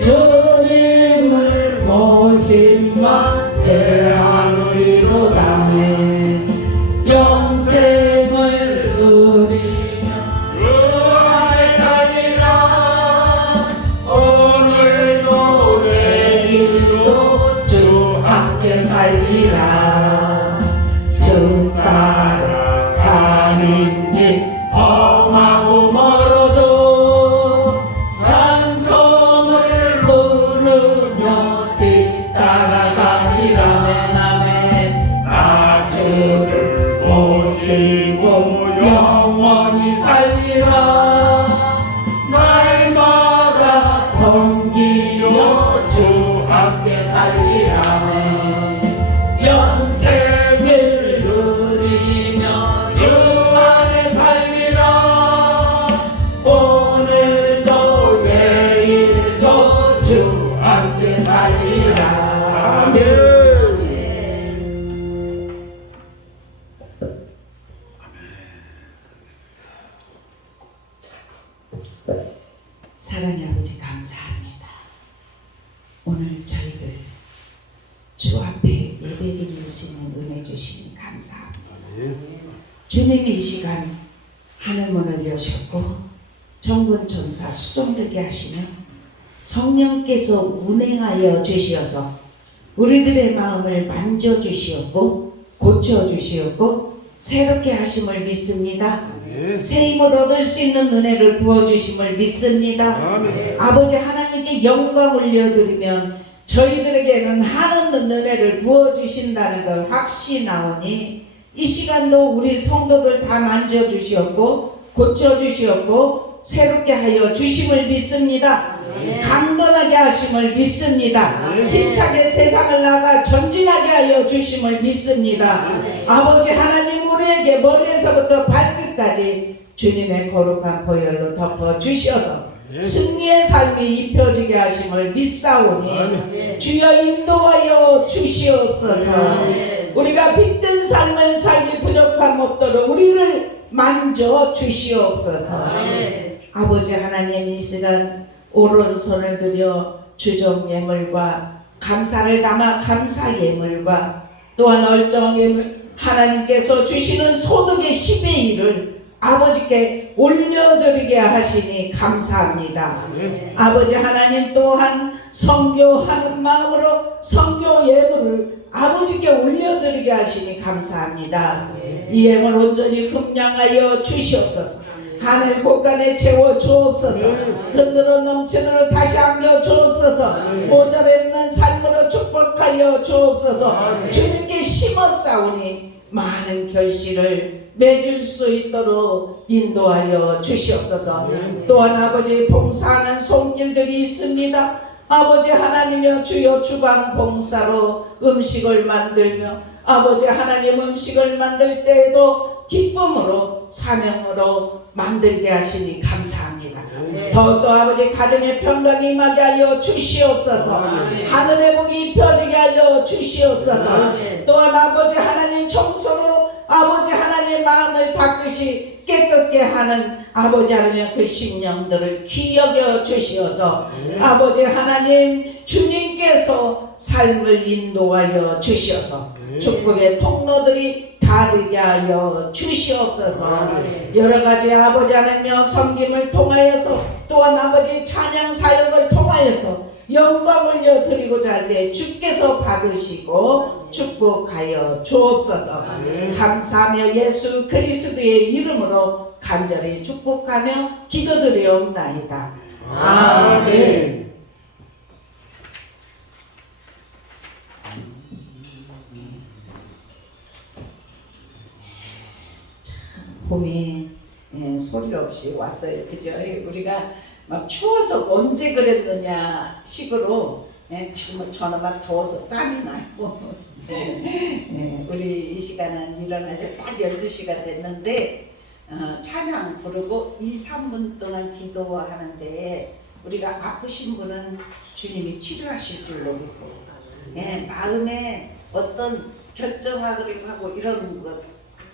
주님을 모시며 새 하늘이로 가네 영생을 누리며 오늘도 내일도 주 함께 살리라 주 따라가는 길 험하고 멀어도 찬송을 부르며 뒤따라가리라메 나메 나 주를 모시고 영원히 살리라 날마다 섬기며 주 함께 살리라네 영생을 누리며 주 안에 살리라 오늘도 내일도 주 함께 살리라 아멘. 사랑의 아버지 감사합니다. 오늘 저희들 주 앞에 예배드릴 수 있는 은혜 주시니 감사합니다. 주님이 이 시간 하늘문을 여셨고 정권천사 수종되게 하시며 성령께서 운행하여 주시어서 우리들의 마음을 만져주시었고 고쳐주시었고 새롭게 하심을 믿습니다. 새 힘을 얻을 수 있는 은혜를 부어주심을 믿습니다. 아버지 하나님께 영광 올려드리면 저희들에게는 한없는 은혜를 부어주신다는 걸 확신하오니 이 시간도 우리 성도들 다 만져주시었고 고쳐주시었고 새롭게 하여 주심을 믿습니다. 강건하게 하심을 믿습니다. 힘차게 세상을 나가 전진하게 하여 주심을 믿습니다. 아버지 하나님 우리에게 머리에서부터 발끝까지 주님의 거룩한 보혈로 덮어 주셔서 승리의 삶이 입혀지게 하심을 믿사오니 주여 인도하여 주시옵소서. 우리가 빛든 삶을 살기 부족함 없도록 우리를 만져 주시옵소서. 아버지 하나님 이 시간 오른손을 들여 주정 예물과 감사를 담아 감사 예물과 또한 얼정 예물 하나님께서 주시는 소득의 10의 1을 아버지께 올려드리게 하시니 감사합니다. 아버지 하나님 또한 선교하는 마음으로 선교 예물을 아버지께 올려드리게 하시니 감사합니다. 이 예물 온전히 흠량하여 주시옵소서. 하늘 곳간에 채워 주옵소서. 흔들어 넘치도록 다시 안겨 주옵소서. 모자라는 삶으로 축복하여 주옵소서. 주님께 심었사오니 많은 결실을 맺을 수 있도록 인도하여 주시옵소서. 또한 아버지 봉사하는 손길들이 있습니다. 아버지 하나님여 주여 주방 봉사로 음식을 만들며 아버지 하나님 음식을 만들 때에도 기쁨으로 사명으로 만들게 하시니 감사합니다. 더욱더 아버지 가정의 평강이 임하게 하여 주시옵소서. 하늘의 복이 펴지게 하여 주시옵소서. 또한 아버지 하나님 청소로 아버지 하나님의 마음을 닦으시 깨끗게 하는 아버지 하나님 그 심령들을 기억여 주시어서 아버지 하나님 주님께서 삶을 인도하여 주시어서 축복의 통로들이 다르게 하여 주시옵소서. 여러가지 아버지 하나님여 섬김을 통하여서 또한 아버지 찬양 사역을 통하여서 영광을 드리고자 할 때 주께서 받으시고 축복하여 주옵소서. 감사하며 예수 그리스도의 이름으로 간절히 축복하며 기도드리옵나이다. 아멘. 봄이 소리 없이 왔어요. 그죠? 우리가 막 추워서 언제 그랬느냐 식으로 지금 저는 막 더워서 땀이 나요. 우리 이 시간은 일어나서 딱 12시가 됐는데 찬양 부르고 2, 3분 동안 기도하는데 우리가 아프신 분은 주님이 치료하실 줄로 믿고 마음에 어떤 결정하려고 하고 이런 것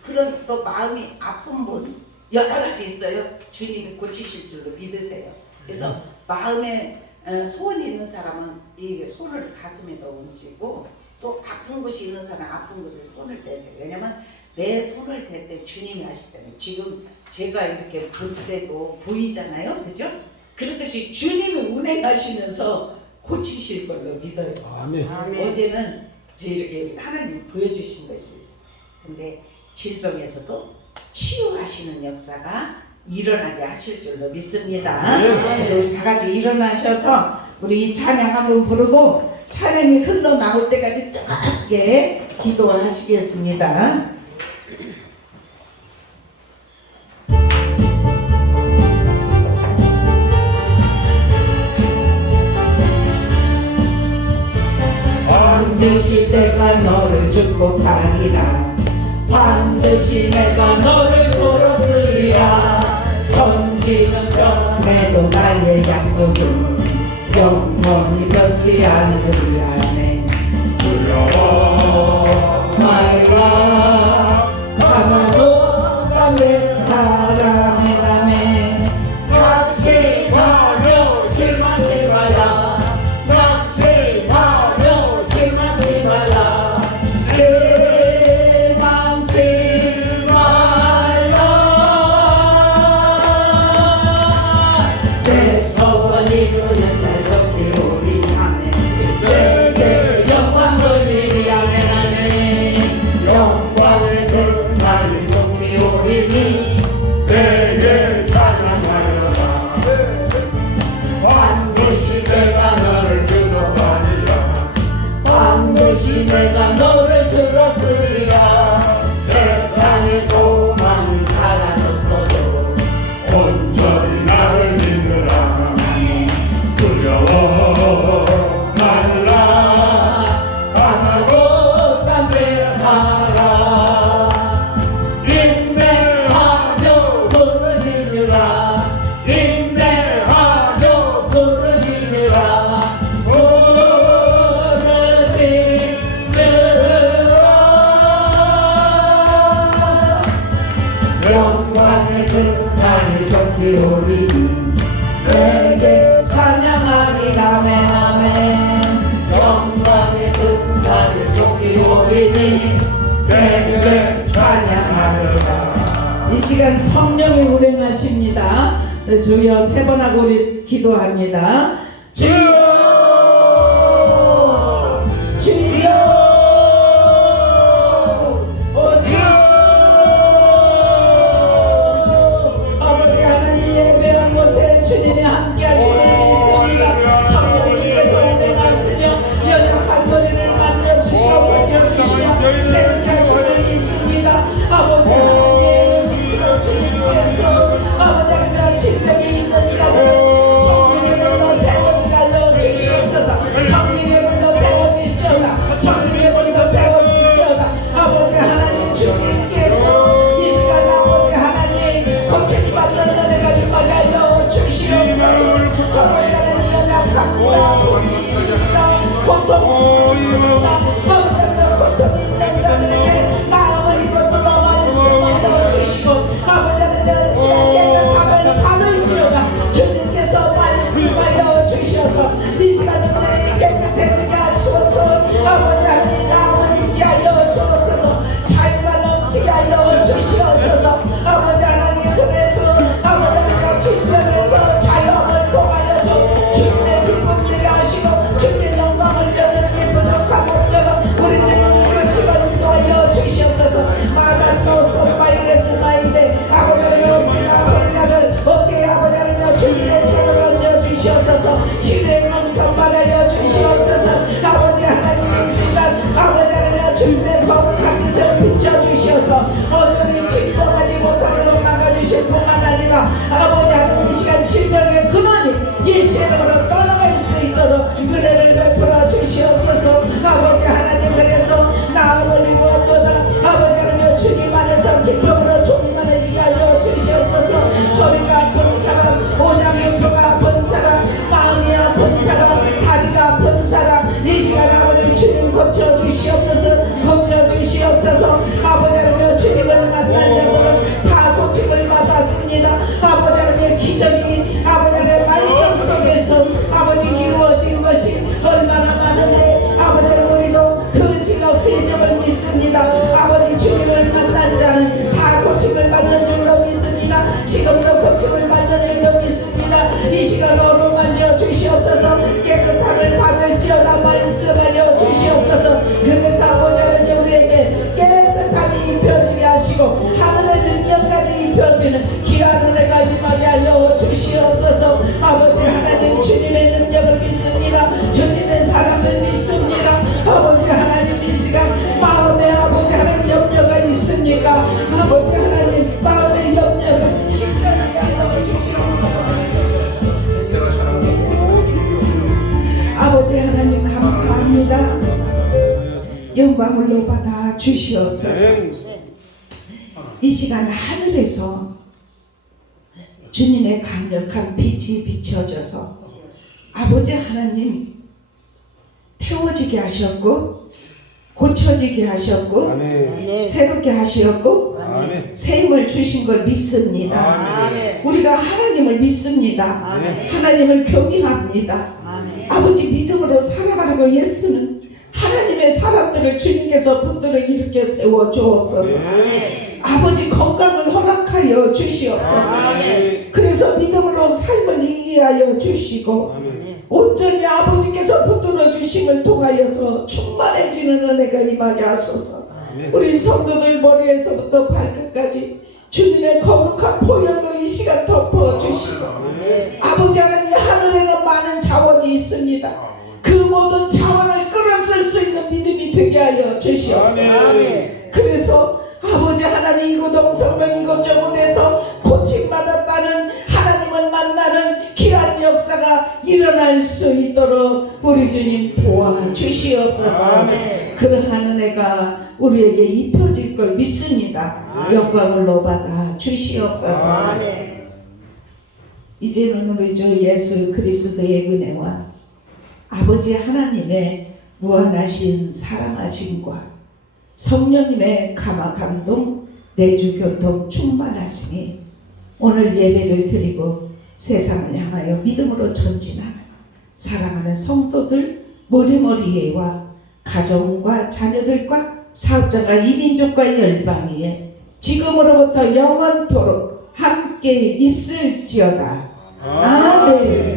그런 또 마음이 아픈 분 여러 가지 있어요. 주님이 고치실 줄로 믿으세요. 그래서 마음에 소원이 있는 사람은 이 손을 가슴에다 얹고 또 아픈 곳이 있는 사람은 아픈 곳에 손을 떼세요. 왜냐면 내 손을 댈 때 주님이 하시잖아요. 지금 제가 이렇게 볼 때도 보이잖아요. 그죠? 그렇듯이 주님이 운행하시면서 고치실 걸로 믿어요. 아멘. 어제는 이렇게 하나님 보여주신 것이 있어요. 근데 질병에서도 치유하시는 역사가 일어나게 하실 줄로 믿습니다. 그래서 우리 다 같이 일어나셔서 우리 이 찬양 한번 부르고 찬양이 흘러나올 때까지 뜨겁게 기도하시겠습니다. 반드시 내가 너를 축복하리라. 반드시 내가 너를 부르으리라. 천지는 변해도 나의 약속은 영원히 변치 않으리라. 두려워 말라. 가만도 담백하라. 메라메 낙심하며 실망치 말라. 낙심하며 실망치 말라. 내가 너를 들었으리라. 세상의 소망이 사라졌어도 온전히 나를 믿으라. 두려워 말라. 강하고 담대하라. 인내하며 부르짖으라. 인내하며 부르짖으라. 영광의 끝날이 섞이오리니 내게 찬양하리라. 아멘 아멘. 영광의 끝날이 섞이오리니 내게 찬양하리라. 이 시간 성령이 운행하십니다. 주여 세 번 하고 우리 기도합니다. 주여 주여 주님이 함께 하심을 믿습니다. 성령님께서 운행하시며 연약한 머리를 만져주시고 고쳐주시며 새롭게 하심을 믿습니다. 아버지 하나님 고통을 있습니다. 아버지 하나님 고통이 있는 자들에게 나음을 입어서 말씀하여 주시고 아버지 하나님 시간에 답을 받을지어다 주님께서 말씀하여 주셔서 이 시간 온전히 깨끗해지게 하시옵소서. 아버지 하나님 나음을 입게 하여 주옵소서. 자유가 넘치게 하여 주시옵소서. 아버지 하나님 그래서 아버지 하나님 질병에서 자유함을 통하여서 주님의 기쁨 되게 하시고 주님의 영광을 여드리기 부족한 것들은 우리 주님을 그 시간 인도하여 주시옵소서. 마다노 손바이레스 마이데 아버지 하나님 어깨가 아픈 자들 어깨에 아버지 하나님 주님의 손을 얹어 주시옵소서. 치료의 영성 받아여 주시옵소서. 아버지 하나님 이 순간 아버지 하나님 주님의 거룩한 빛을 비춰주시어서 어둠이 침범하지 못하도록 막아주실 뿐만 아니라 아버지 하나님 이 시간 질병의 근원이 예수 이름으로 떠나갈 수 있도록 은혜를 베풀어 주시옵소서. 아버지 하나님 그래서 나음을 입었도다 아버지 하나님 주님 안에서 기쁨으로 충만해지게 하여 주시옵소서. 허리가 아픈 사람 오장육부가 아픈 사람 마음이 아픈 사람 다리가 아픈 사람 이 시간 아버지 주님 고쳐주시옵소서. 고쳐주시옵소서. 아버지 하나님 주님을 만난 자들은 다 고침을 받았습니다. 아버지 하나님 기적이 아버지 하나님 말씀 속에서 아버지 이루어진 것이 얼마나 많은데 아버지 하나님 우리도 그 지금 그 이름을 믿습니다. 아버지 주님을 만난 자는 다 고침을 받는 줄로 믿습니다. 지금도 고침을 받는 줄로 믿습니다. 이 시간 어루만져 주시옵소서. 깨끗함을 받을지어다 말씀하여 주시옵소서. 그래서 아버지 하나님 우리에게 깨끗함이 입혀지게 하시고 하늘의 능력까지 입혀지는 귀한 은혜가 임하게 하여 주시옵소서. 아버지 하나님 주님의 능력을 믿습니다. 주님의 사랑을 믿습니다. 아버지 하나님 이 시간 마음에 아버지 하나님 염려가 있으니까 아버지 하나님 마음의 염려를 심각하게 하여 주시옵소서. 아버지 하나님 감사합니다. 영광을 받아 주시옵소서. 이 시간 하늘에서 주님의 강력한 빛이 비춰져서 아버지 하나님 태워지게 하셨고 고쳐지게 하셨고 아멘. 새롭게 하셨고 아멘. 새 힘을 주신 걸 믿습니다. 아멘. 우리가 하나님을 믿습니다. 아멘. 하나님을 경외합니다. 아버지 믿음으로 살아가는 예수는 하나님의 사람들을 주님께서 붙들어 일으켜 세워 주옵소서. 아버지 건강을 허락하여 주시옵소서. 아멘. 그래서 믿음으로 삶을 이기게 하여 주시고 아멘. 온전히 아버지께서 붙들어 주심을 통하여서 충만해지는 은혜가 임하게 하소서. 우리 성도들 머리에서부터 발끝까지 주님의 거룩한 보혈로 이 시간 덮어 주시고 아버지 하나님 하늘에는 많은 자원이 있습니다. 그 모든 자원을 끌어쓸 수 있는 믿음이 되게 하여 주시옵소서. 그래서 아버지 하나님 이곳동성은 이곳저곳에서 고침받았다는 하나님을 만나는 귀한 역사가 일어날 수 있도록 우리 주님 도와주시옵소서. 그러한 은혜가 우리에게 입혀질 걸 믿습니다. 영광을 받아 주시옵소서. 이제는 우리 주 예수 그리스도의 은혜와 아버지 하나님의 무한하신 사랑하심과 성령님의 감화 감동 내주 교통 충만하시니 오늘 예배를 드리고 세상을 향하여 믿음으로 전진하는 사랑하는 성도들 머리머리에와 가정과 자녀들과 사업자가 이민족과 열방위에 지금으로부터 영원토록 함께 있을지어다. 아멘.